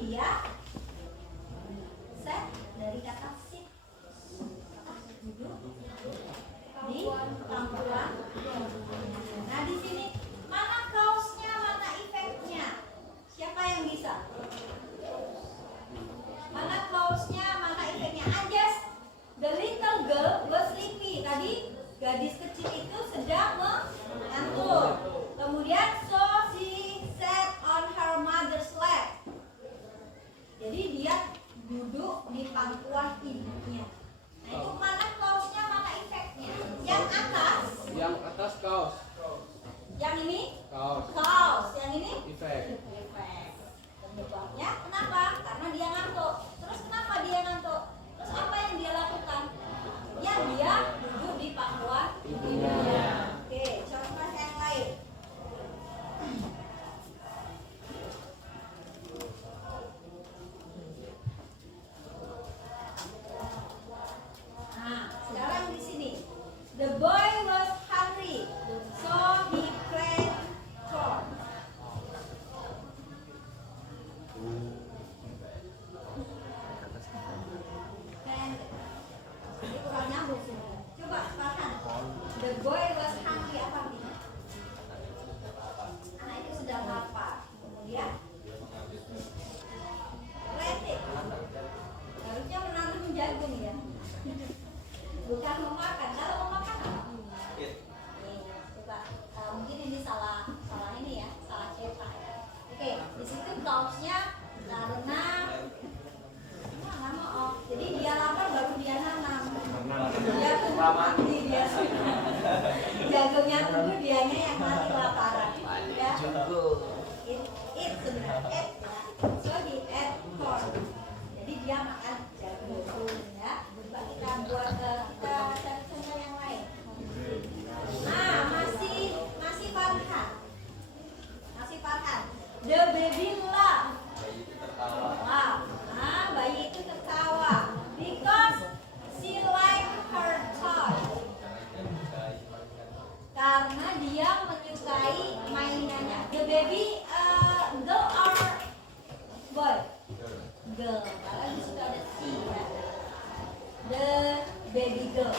dia set dari kata sit, duduk di pangkuan. Nah di sini mana kaosnya, mana efeknya? Siapa yang bisa? Mana kaosnya, mana efeknya? Anjas, the little girl was sleepy. Tadi gadis kecil itu sedang mengantuk. Kemudian so she sat on her mother's lap. Jadi dia duduk di pangkuan ibunya. Nah itu mana kaosnya, mana efeknya? Yang atas. Yang atas kaos. Yang ini Kaos. kaos. Yang ini Efek. efek. Penyebabnya kenapa? Karena dia ngantuk. Terus kenapa dia ngantuk? Terus apa yang dia lakukan? Ya dia duduk di pangkuan ibunya. Oke, contoh yang lain. Nah, sekarang di sini. The boy was hungry, so he played corn. And ini kurang nyambung sih. Coba Farhan. The boy was hungry apa artinya? Anak itu sedang lapar. Kemudian planting. Harusnya menanam jagung ya. Bukan memakan. Kalau memakan apa? Nih, coba mungkin ini salah ini ya, salah cetak ya. Oke, di situ kaosnya karena jadi dia lapar baru dia nanam. Dia tunggu mati biasa. Jagungnya tunggu, dianya yang mati laparan. Ya. It sebenarnya ya. So he ate corn. Jadi dia makan jagung ya. Coba kita buat kita cari contoh yang lain. Nah, masih Farhan. Masih Farhan. The baby laughed. Wow. Nah, bayi itu tertawa because she liked her toy. Karena dia menyukai mainannya. The baby girl or boy? Girl. Karena di situ ada si ya. The baby girl.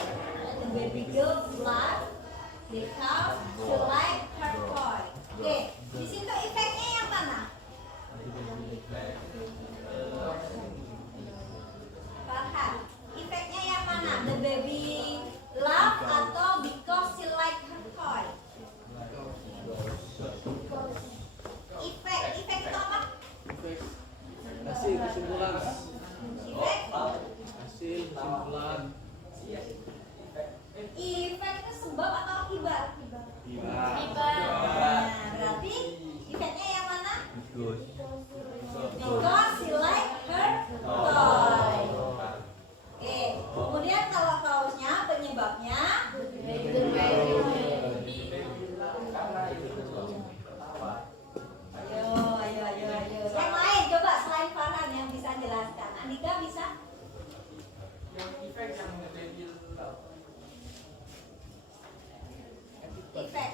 The baby girl laughed because she liked her toy. Oke, di situ efeknya yang mana? Farhan, efeknya yang mana? The baby laugh atau because she like her toy? Efek itu apa? Hasil kesimpulan. Efek? Hasil kesimpulan. Efek itu sebab atau akibat? Akibat. Nah, berarti efeknya yang mana? Because she like her toy. Oke, kemudian kalau kaosnya penyebabnya ayo. Yang lain coba selain Farhan yang bisa jelaskan. Andika bisa? Yang efek yang baby love. Efek.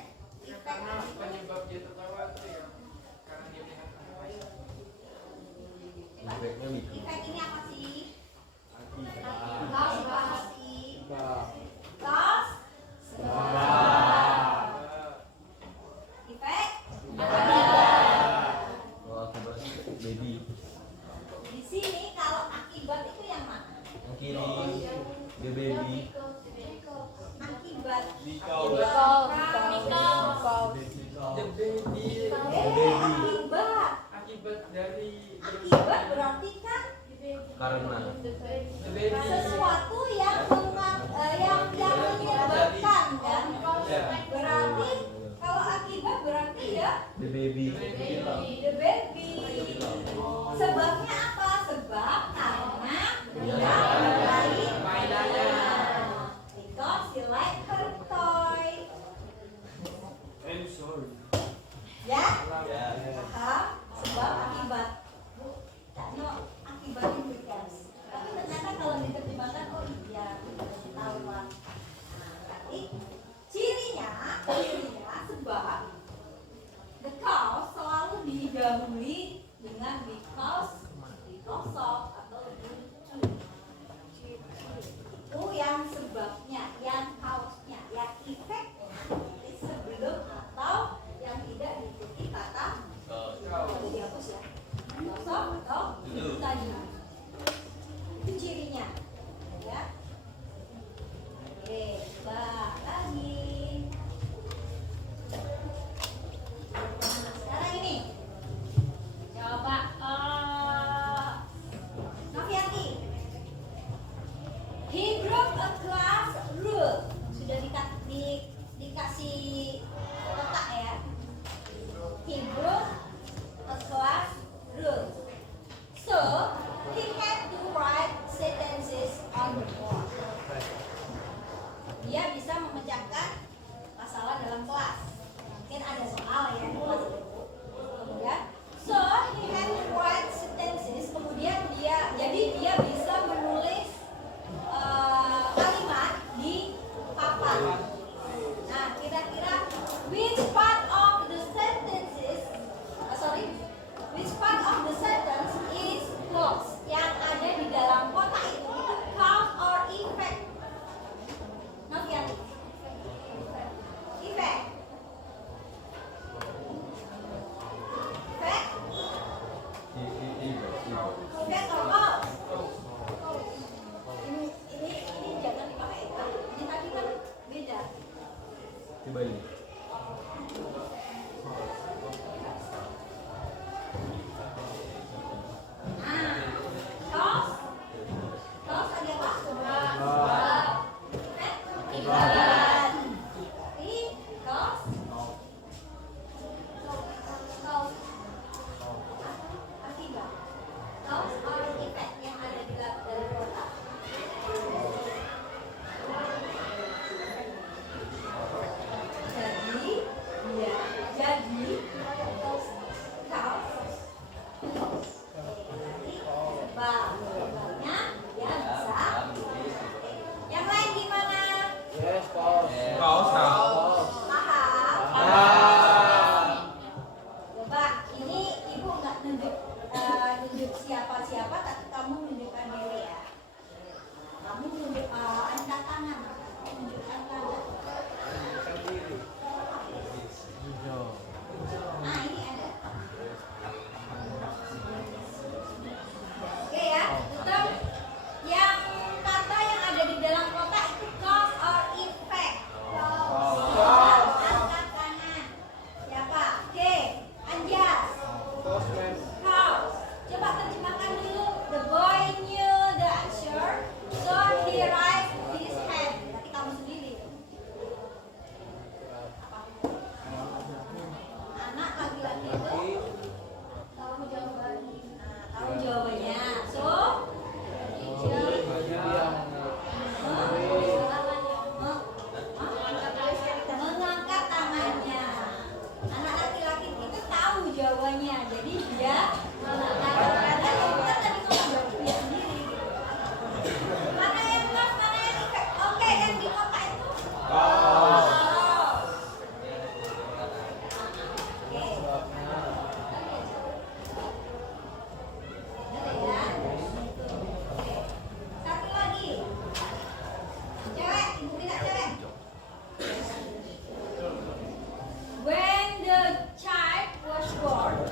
Karena penyebab dia tertawa itu ya karena dia melihat apa ya. Efek ini apa sih? Kaos apa sih? Kaos? Efek? Di sini kalau akibat itu yang mana? The baby. Akibat. The baby. Akibat. Akibat dari Akibat berarti kan Karena the baby. sesuatu yang menyebabkan kan? Berarti kalau akibat berarti ya the baby. the baby. Sebabnya apa? Sebab karena dia menyukai mainannya. Because she like her toy. I'm sorry. Ya? Paham? Sebab akibat. No, akibat implikas. Tapi ternyata kalau diterjemahkan, oh iya, ketahuan. Nah, berarti cirinya sebab the cause selalu lagi. Itu cirinya. Ya. Oke, coba lagi. Nah, sekarang ini. Coba Novianti. He broke a class rule. Sudah dikasih kotak ya. He broke a class rule. So, he had to write sentences on the board. Dia bisa memecahkan masalah dalam kelas. Mungkin ada soal ya di kelas itu. Kemudian, so he had to write sentences. Kemudian dia bisa menulis kalimat di papan. Nah, kira-kira which part of the sentence is close? Yang ada di dalam kotak itu cause or effect? Novian. Effect. Effect? Effect or cause? Ini jangan dipakai ya. Ini tadi kan beda. Coba ini. Cause tadi apa? Akibat. Cause or effect yang ada di dalam kotak. Jadi cause sebabnya ya bisa. Yang lain gimana? Kaos. Paham? Coba ini ibu nggak nunjuk siapa-siapa, tapi kamu nunjukkan diri ya. Kamu nunjuk angkat tangan, tunjukkan tangan. Nah ini ada. Oke ya, tetap yang kata yang ada di dalam kotak itu cause or effect. Angkat tangan. Siapa? Oke, Anjas. Cause. Coba terjemahkan dulu. The boy knew the answer, so he raised his hand. Berarti kamu sendiri. Apa? Anak laki-laki itu tahu jawabannya. Tahu jawabannya. So, mengangkat tangannya. Anak laki-laki itu tahu jawabannya. Jadi dia mengangkat tangannya. Bukan tadi kamu jawab dia sendiri. Mana yang cause, mana yang effect? Oke, yang di kotak itu. Satu lagi. Cewek, ibu kita cewek. When the child was born,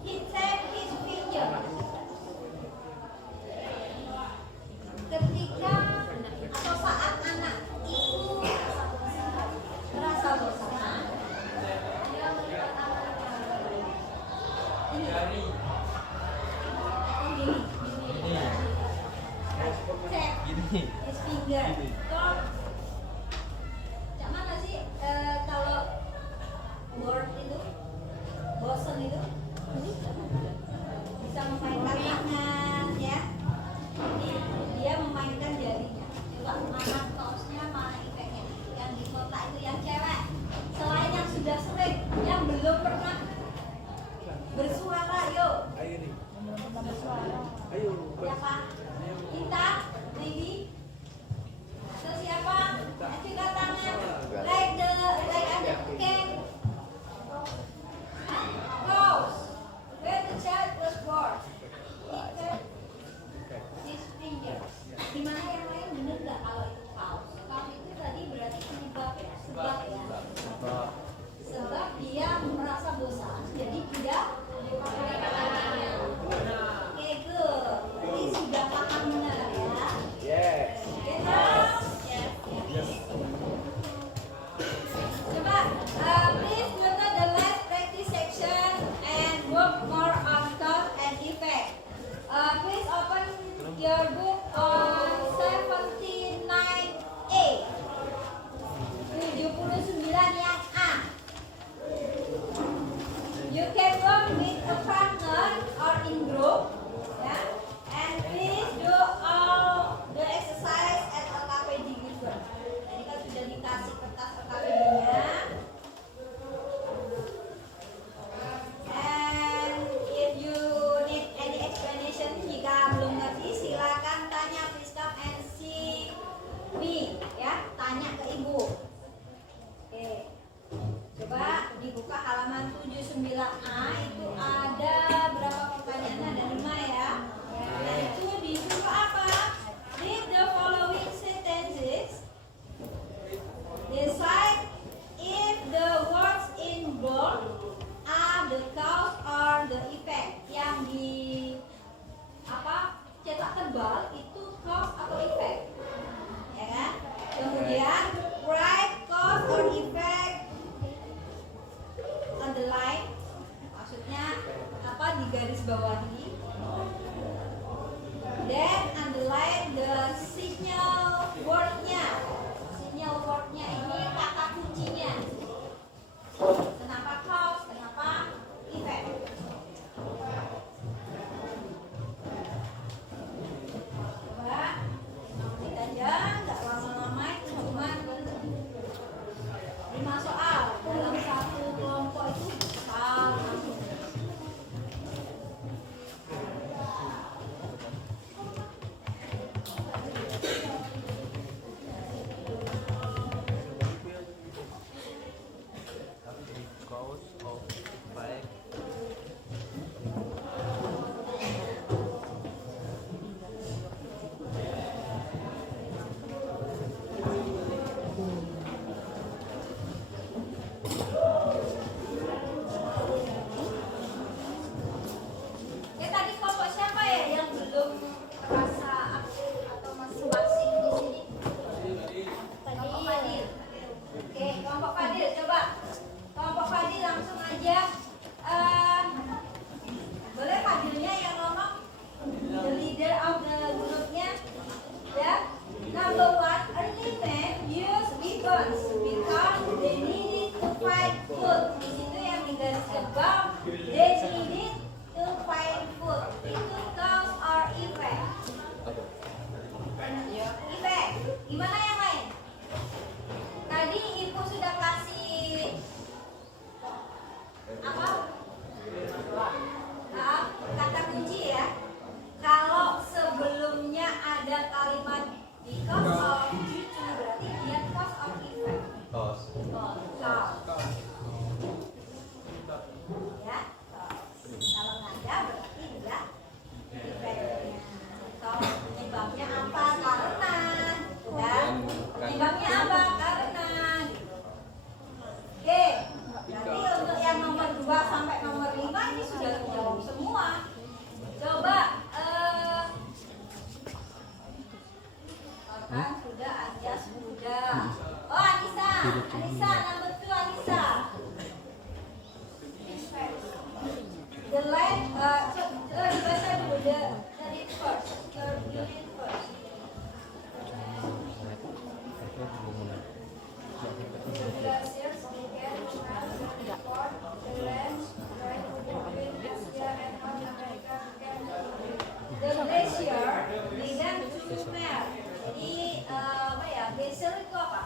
he tapped his finger. Ketika atau saat anak itu merasa bosan, dia melihat ini. Tap his finger. Kalau cak mana sih kalau bored itu, bosan itu, bisa memainkan tangan ya. Jadi dia memainkan jarinya. Coba mana kaosnya, mana efeknya. Yang di kotak itu yang cewek. Selain yang sudah sering, yang belum pernah bersuara, yuk. Siapa? Intan, maybe. Terus siapa? Angkat tangan. Like ada. Oke. Close. When the child was born, he tapped his finger. Gimana yang lain bener nggak kalau itu cause? Cause itu tadi berarti penyebab ya, sebab ya. Sebab dia merasa bosan, jadi dia memakai tangannya. Oke, good. read first. Your unit first. The glaciers began to melt before the land right between Asia and North America began to melt. The glacier began to melt. Jadi apa ya? Glacier itu apa?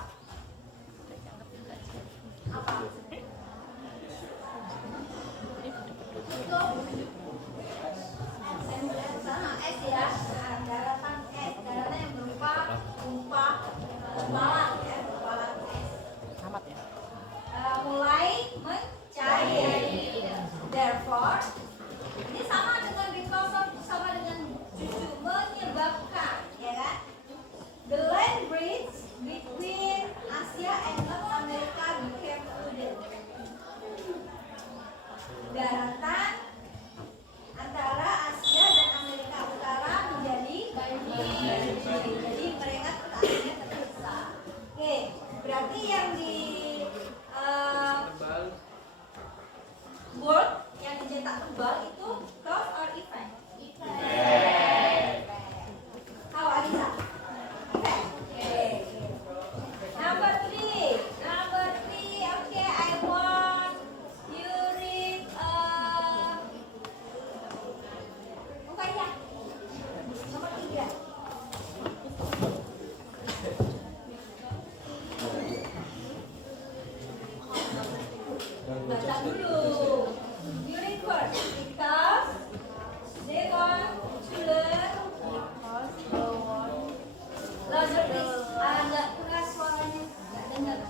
Apa? Sama es ya, daratan es, daratan yang berupa tumpah kepalan ya, kepalan es. Mulai mencair. Therefore, ini sama dengan because of, sama dengan cucu menyebabkan, ya kan? The land bridge between Asia and North America became flooded. Daratan antara Asia dan Amerika Utara menjadi banjir. Jadi mereka akhirnya terdesak. Oke, berarti yang di bold yang dicetak tebal itu cause or effect? How Alisa? Effect. Okay. Number three. Okay, I want you read. Bukan ya. Nomor 3. Baca dulu. You read first because they want to learn. Louder please. Agak keras suaranya. Nggak dengar.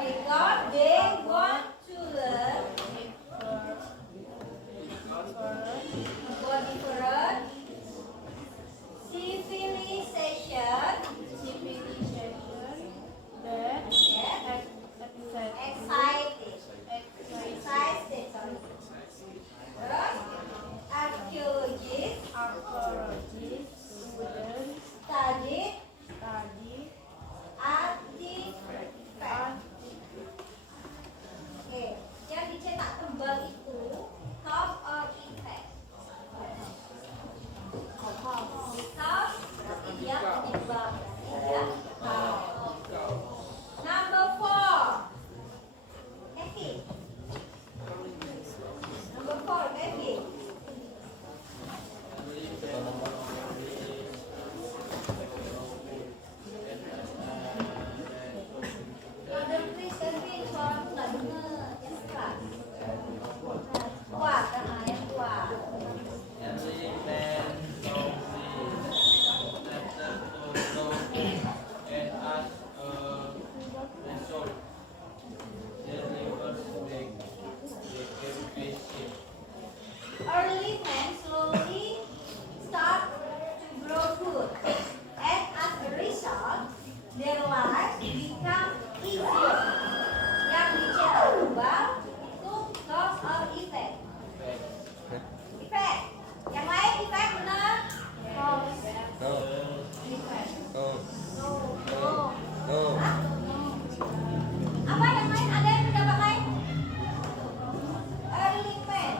Because they want to learn about different civilization that excited. Sorry. Terus archaeologists study artifact. Oke, yang dicetak tebal itu cause or effect? Because berarti dia penyebab, ya. Number 4. Kevin. Number 4, Kevin. Louder please, Kevin. Suaraku nggak dengar. Yang keras. Kuat, yang kuat. Early men slowly start to grow food, and as a result, their lives become easier. Yang dicetak tebal itu cause or effect? Effect. Yang lain effect benar? Cause. Effect. Hah? Apa yang lain? Ada yang pendapat lain? Early man.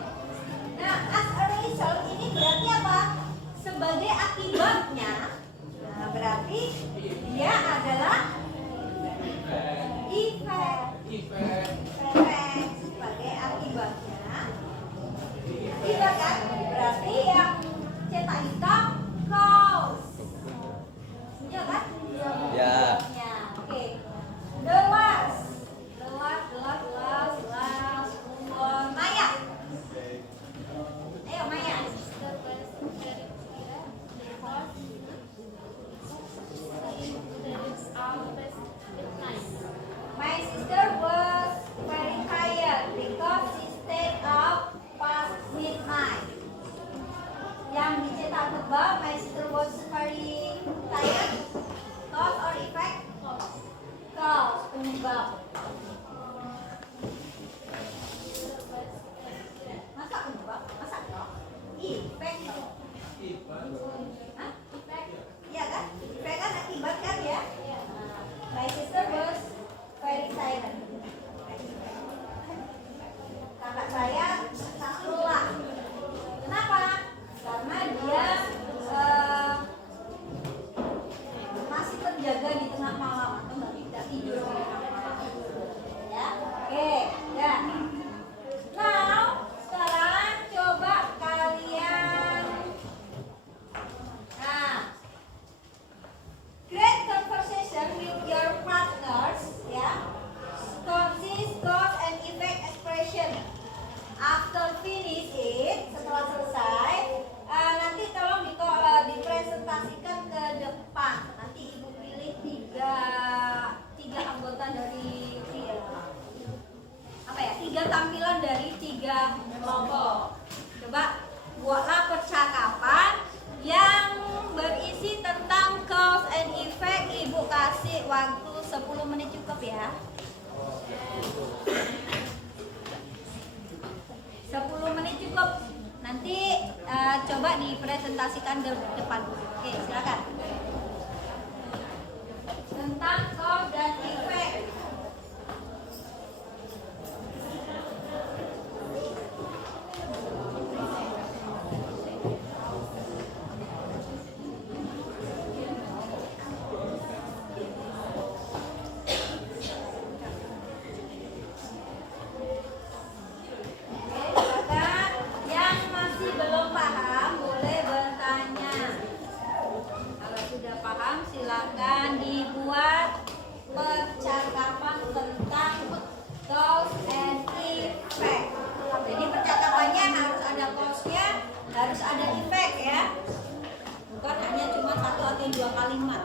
Nah, as a result ini berarti apa? Sebagai akibatnya. Nah, berarti dia adalah effect. Sebagai akibatnya. Tidak kan? Berarti yang cetak hitam cause. Ya kan? Ya. Oke. The last. Maya. Ayo Maya. My sister was very tired because she stayed up past midnight. Yang dicetak tebal, my sister was very tired. Cause or effect? Cause, penyebab. Masa penyebab? Masa no? Effect. Hah? Iya kan? Effect kan akibat kan ya? My sister 30 menit cukup ya. 10 menit cukup. Nanti coba dipresentasikan ke depan. Oke, silakan. Tentang cause dan effect. Silakan dibuat percakapan tentang cause and effect. Jadi percakapannya harus ada cause-nya, harus ada effect ya. Bukan hanya cuma 1 atau 2 kalimat.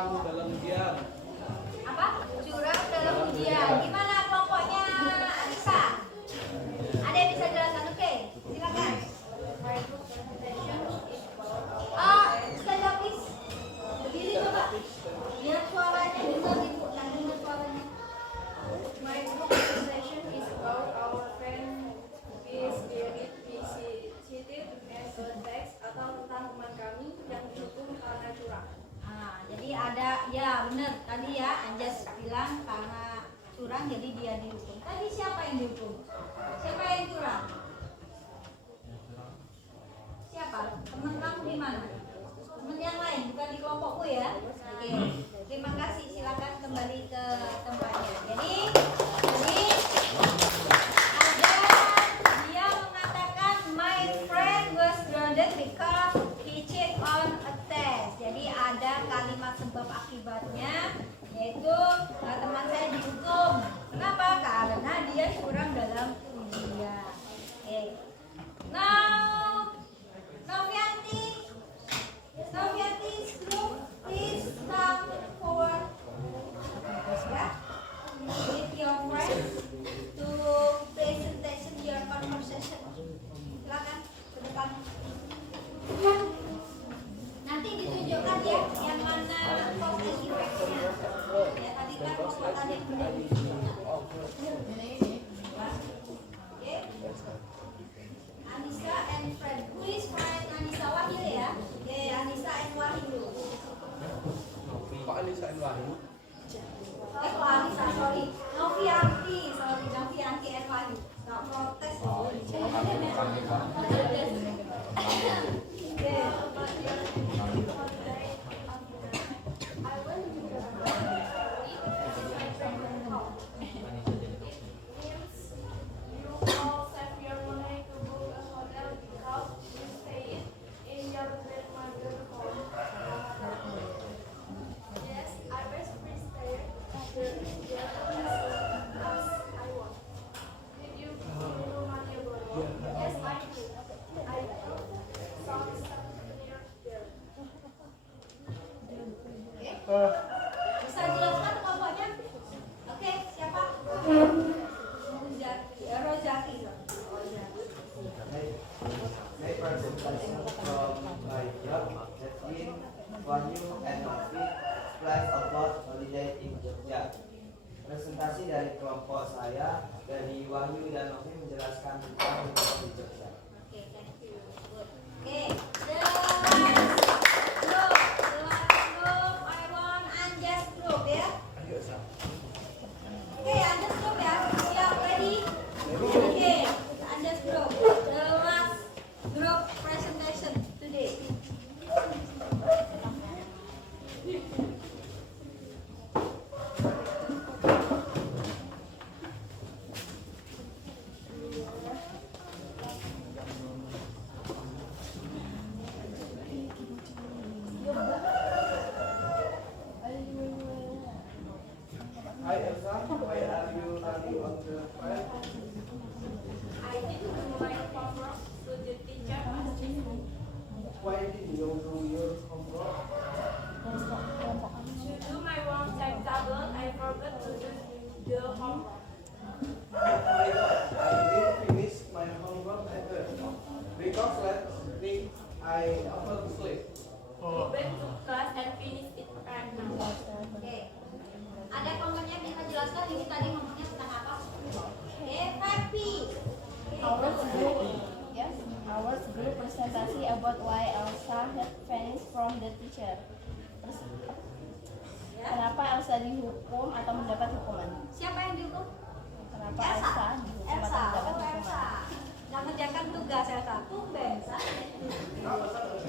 curang dalam ujian. Apa? Curang dalam ujian. Gimana kelompoknya Anissa? Ada yang bisa jelaskan? Oke, silakan. Stand up please. Berdiri coba. Biar suaranya bisa diputar dengan suaranya. My book presentation is about our friend with spirit visited as a text atau tentang teman kami yang dihukum karena curang. Jadi ada, ya benar tadi ya Anjas bilang karena curang jadi dia dihukum. Tadi siapa yang dihukum? Siapa yang curang? Siapa? Teman kamu di mana? Teman yang lain, bukan di kelompokku ya. Oke, terima kasih. Silakan kembali ke tempatnya. Jadi ada dia mengatakan my friend was grounded because he cheated on a test. Jadi ada kalimat sebab akibatnya, yaitu teman saya dihukum. Kenapa? Karena dia curang dalam ujian. Oke. Now, Novianti group, please come forward. Ya, with your friends to presentation your conversation. Silakan ke depan. Nanti ditunjukkan ya yang mana cause and effect-nya. Ya tadi kan pokok tadi yang belum ditunjukkan. Oke. Anissa and friend. Who is friend Anissa? Wahyu ya? Oke, Anissa and Wahyu. Kok Anissa and Wahyu? Kok Anissa, sorry. Novianti and Wahyu. Nggak protes. Bisa jelaskan kelompoknya? Oke, siapa? Rozaki. My presentation from my job that in Wahyu and Novi flies abroad holiday in Jogja. Presentasi dari kelompok saya dari Wahyu dan Novi menjelaskan tentang liburan di Jogja. Oke, thank you. Good. Oke, the last group, I want Anjas group ya. Oke, Anjas group ya. Siap, ready? Oke, Anjas group. The last group presentation today. Hi Elsa, why are you running on the file? I did my homework to the teacher last week. Why did you do your homework? To do my work timetable, I forgot to do the homework. I did finish my homework later because last week I fell asleep. Went to class and finished it right now. Oke. Ada komennya bisa jelaskan ini tadi ngomongnya tentang apa? Oke, Pepi. Our group presentasi about why Elsa had vanished from the teacher. Terus kenapa Elsa dihukum atau mendapat hukuman? Siapa yang dihukum? Kenapa Elsa dihukum Elsa. atau mendapat Oh, hukuman? Elsa. Nggak mengerjakan tugas Elsa. Tumben, Elsa.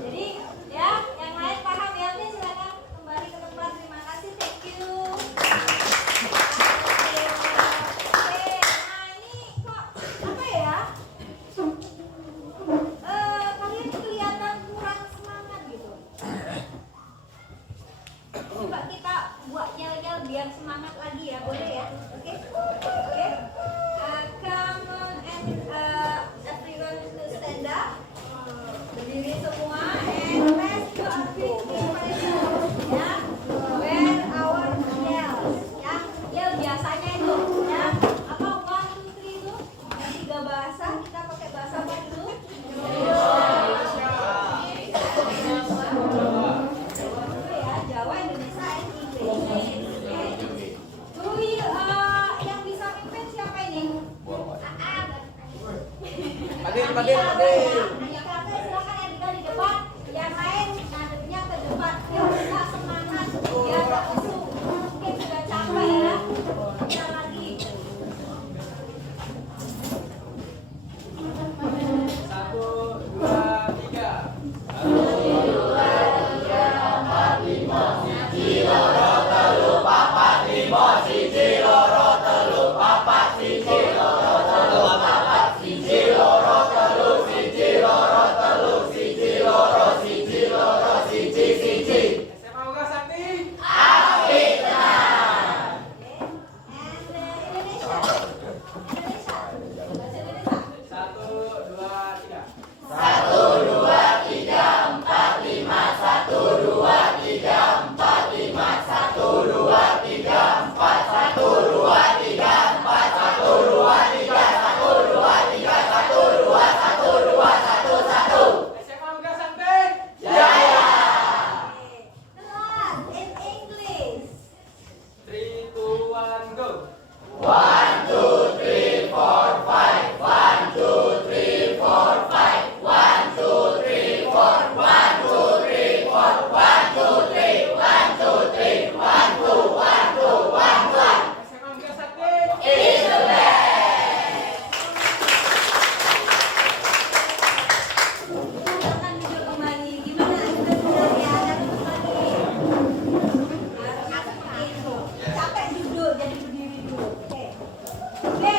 Jadi, ya, yang lain paham ya? Oke, silakan kembali ke tempat. Terima kasih, thank you. Oke, nah ini kok apa ya? Kalian kelihatan kurang semangat gitu. Coba kita buat yel-yel biar semangat lagi ya, boleh ya? Oke, oke. Come on and everyone to stand up. Berdiri semua and let's do a big impression. Ya, Andika ada ya. Andika ada, silakan Andika di depan. Yang lain ngadepnya ke depan. Yuk kita semangat. Biar tak lesu. Mungkin sudah capek ya. Kita lagi. Satu, dua, tiga. SMA Uga Sakti. And Indonesia. Indonesia. Bahasa Indonesia. Satu, dua, tiga. SMA Uga Sakti. The last in English. 3, 2, 1, go. SMA Uga Sakti. Silakan duduk kembali. Gimana? Sudah benar ya? Ada duduk lagi. Harusnya seperti itu. Capek duduk, jadi berdiri dulu. Oke. Oke.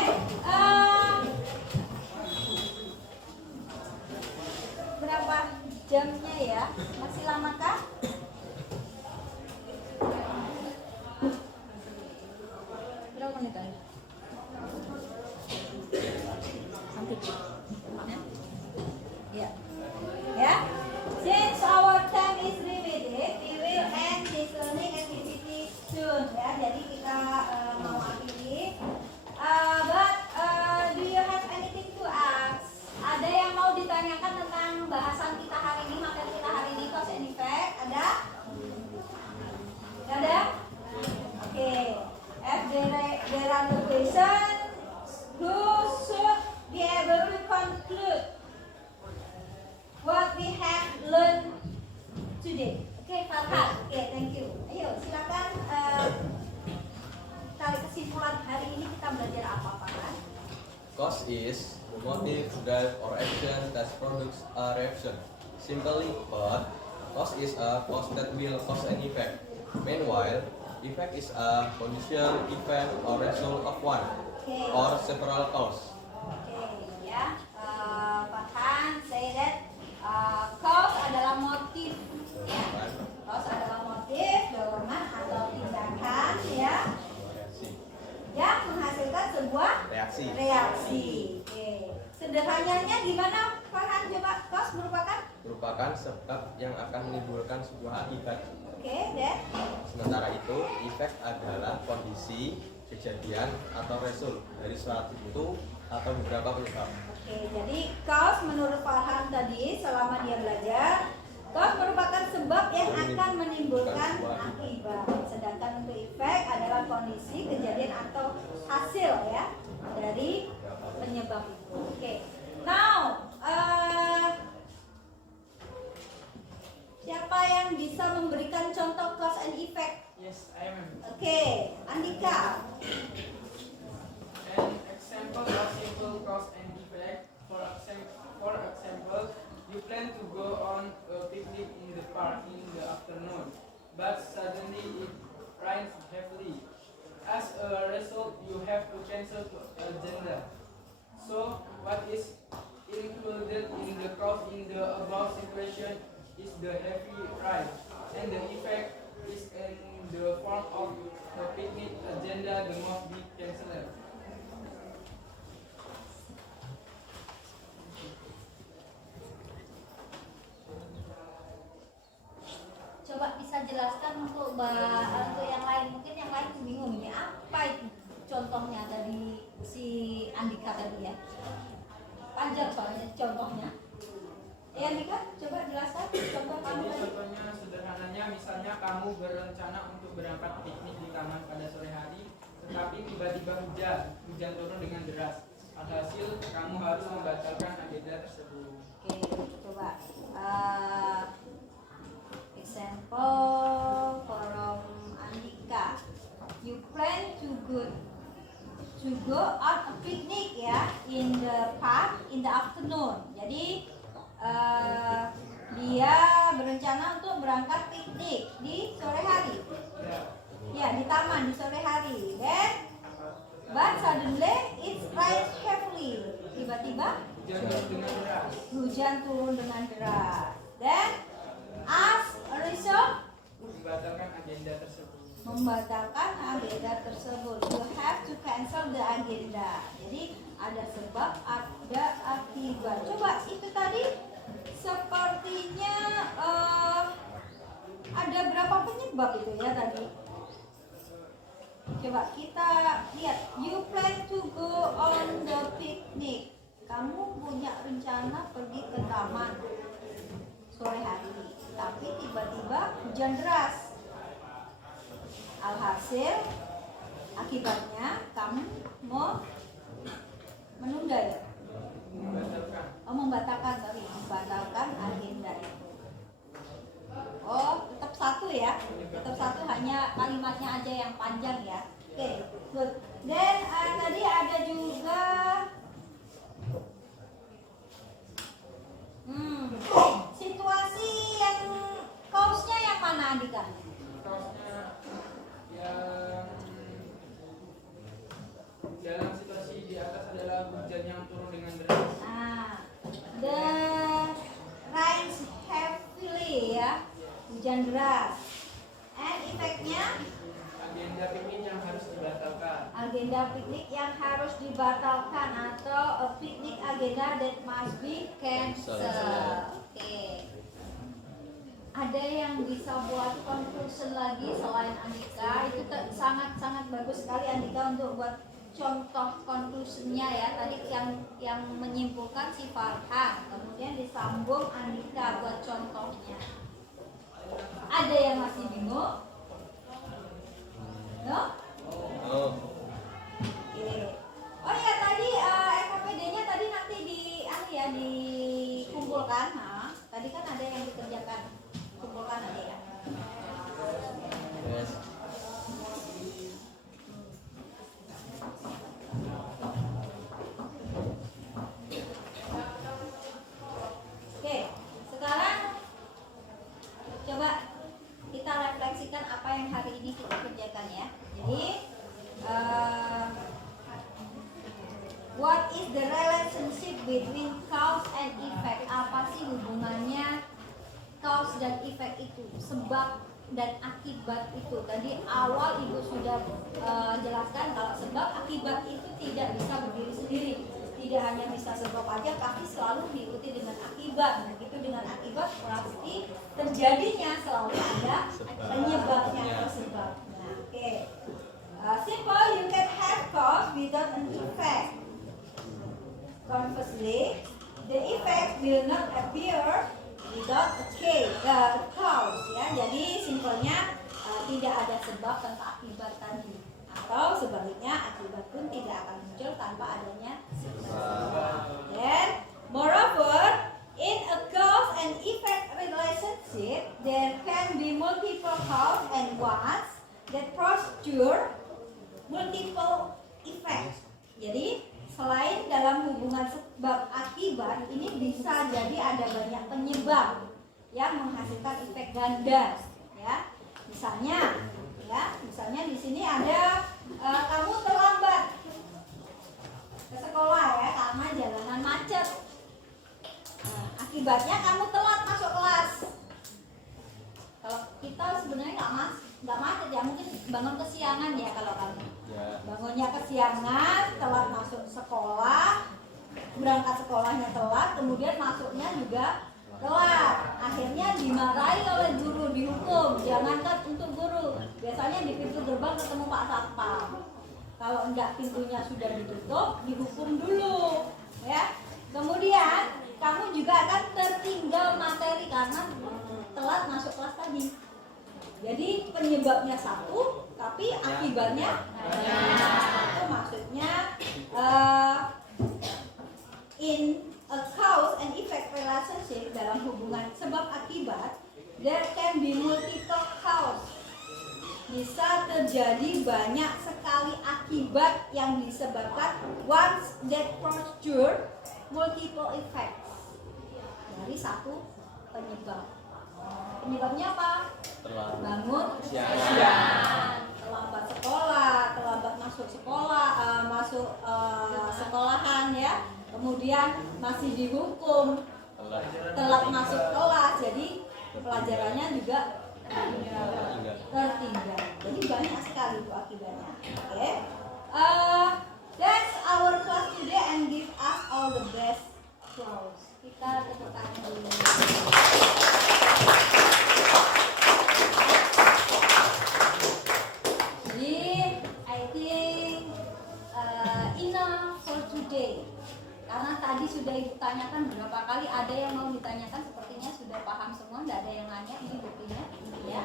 Berapa jamnya ya? Masih lama kah? Berapa menit lagi? Nanti. Ya. Ya. Since our time is limited, we will end this learning activity soon. Ya, jadi kita mau akhiri. Do you have anything to ask? Ada yang mau ditanyakan tentang bahasan kita hari ini, materi kita hari ini, cause and effect? Ada? Ada? Oke. If there are no questions, who should be able to conclude what we have learned today? Oke, Farhan. Oke, thank you. Ayo, silakan tarik kesimpulan hari ini kita belajar apa, Farhan? Cause is the motive, drive, or action that products a reaction. Simply put, cause is a cause that will cause an effect. Meanwhile, effect is a condition, event, or result of one Okay. or several causes. Oke, ya. Farhan say that cause adalah motif, ya. Cause adalah motif, dorongan atau tindakan, ya, yang menghasilkan sebuah Reaksi. reaksi. Oke. Sederhananya gimana, Farhan? Coba, cause Merupakan sebab yang akan menimbulkan sebuah akibat. Oke, dan Sementara itu, efek adalah kondisi, kejadian, atau result dari suatu atau beberapa penyebab. oke, jadi cause menurut Farhan tadi selama dia belajar, cause merupakan sebab yang akan menimbulkan akibat. Sedangkan untuk efek adalah kondisi, kejadian atau hasil ya dari penyebab itu. Oke. Now, siapa yang bisa memberikan contoh cause and effect? Yes, I am. Oke, Andika. An example of simple cause and effect. For example, you plan to go on a picnic in the park in the afternoon, but suddenly it rains heavily. As a result, you have to cancel the agenda. So, what is included in the cause in the above situation is the heavy rain, and the effect is in the form of the picnic agenda that must be cancelled. Coba bisa jelaskan untuk yang lain, mungkin yang lain bingung ini apa itu contohnya dari si Andika tadi ya. Panjang soalnya contohnya. Andika, coba jelaskan contoh kamu Jadi tadi. contohnya sederhananya, misalnya kamu berencana untuk berangkat piknik di taman pada sore hari, tetapi tiba-tiba hujan turun dengan deras. Alhasil kamu harus membatalkan agenda tersebut. Oke, coba example from Andika. You plan to go on a picnic ya in the park in the afternoon. Jadi dia berencana untuk berangkat piknik di sore hari. Ya, di taman di sore hari. But suddenly it rains heavily. Tiba-tiba hujan turun dengan deras. Then as a result, Membatalkan agenda tersebut. You have to cancel the agenda. Jadi ada sebab, ada akibat. Coba itu tadi sepertinya ada berapa penyebab itu ya tadi? Coba kita lihat. You plan to go on the picnic. Kamu punya rencana pergi ke taman sore hari, tapi tiba-tiba hujan deras. Alhasil akibatnya kamu mau menunda ya? Membatalkan agenda itu. Oh, tetap satu ya? Tetap satu, hanya kalimatnya aja yang panjang ya. Oke, good. Then tadi ada juga situasi yang cause-nya yang mana, Andika? Kaosnya yang dalam situasi di atas adalah hujan yang turun dengan deras. The rains heavily ya, hujan deras. And efeknya Agenda piknik yang harus dibatalkan. agenda piknik yang harus dibatalkan atau a picnic agenda that must be cancelled. Oke. Ada yang bisa buat conclusion lagi selain Andika? Itu sangat-sangat bagus sekali Andika untuk buat contoh conclusionnya ya. Tadi yang menyimpulkan si Farhan, kemudian disambung Andika buat contohnya. Ada yang masih bingung? No? Oh, Oke. Oh ya, tadi RKPD-nya tadi nanti dikumpulkan. Nah, tadi kan ada yang dikerjakan. Kumpulkan aja ya. yes. Oke, sekarang coba kita refleksikan apa yang hari ini kita kerjakan ya. Jadi, what is the relationship between cause and effect? Apa sih hubungannya cause dan effect itu? Sebab dan akibat itu. Tadi awal Ibu sudah jelaskan kalau sebab akibat itu tidak bisa berdiri sendiri. Tidak hanya bisa sebab aja, tapi selalu diikuti dengan akibat. Nah, itu dengan akibat pasti terjadinya selalu ada penyebabnya atau sebab. Nah, oke. Simple, you can have cause without an effect. Conversely, the effect will not appear without a cause ya. Jadi simpelnya tidak ada sebab tanpa akibat tadi, atau sebaliknya akibat pun tidak akan muncul tanpa adanya sebab. Then moreover, in a cause and effect relationship, there can be multiple cause and ones that produce multiple effects. Jadi selain dalam hubungan sebab akibat, ini bisa jadi ada banyak penyebab yang menghasilkan efek ganda ya. Misalnya di sini ada kamu terlambat ke sekolah ya karena jalanan macet. Nah, akibatnya kamu telat masuk kelas. Kalau kita sebenarnya nggak macet ya, mungkin bangun kesiangan ya kalau kamu. Bangunnya kesiangan, telat masuk sekolah, berangkat sekolahnya telat, kemudian masuknya juga telat. Akhirnya dimarahi oleh guru, dihukum. Jangankan untuk guru, biasanya di pintu gerbang ketemu Pak Satpam. Kalau enggak pintunya sudah ditutup, dihukum dulu, ya. Kemudian kamu juga akan tertinggal materi karena telat masuk kelas tadi. Jadi penyebabnya satu, tapi akibatnya itu maksudnya in a cause and effect relationship, dalam hubungan sebab akibat, there can be multiple cause. Bisa terjadi banyak sekali akibat yang disebabkan once that procedure multiple effects dari satu penyebab. Penyebabnya apa? Bangun siang, terlambat sekolah, terlambat masuk sekolah, sekolahan ya. Kemudian masih dihukum, telat masuk kelas, jadi pelajarannya juga tertinggal. Jadi banyak sekali itu akibatnya. Oke. That's our class today and give us all the best applause. Kita tepuk tangan dulu. Jadi I think enough for today. Karena tadi sudah Ibu tanyakan berapa kali, ada yang mau ditanyakan, sepertinya sudah paham semua, tidak ada yang nanya, ini buktinya ya.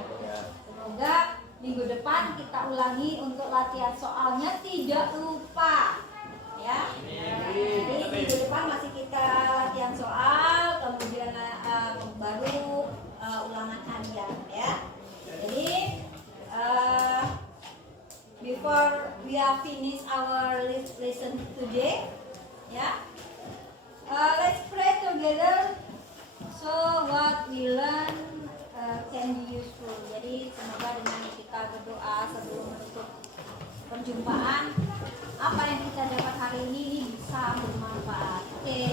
Semoga minggu depan kita ulangi untuk latihan soalnya tidak lupa ya. Jadi minggu depan masih kita latihan soal, kemudian baru ulangan harian ya. Jadi before we are finish our lesson today ya, let's pray together so what we learn can be useful. Jadi semoga dengan kita berdoa sebelum menutup perjumpaan, apa yang kita dapat hari ini bisa bermanfaat. Oke.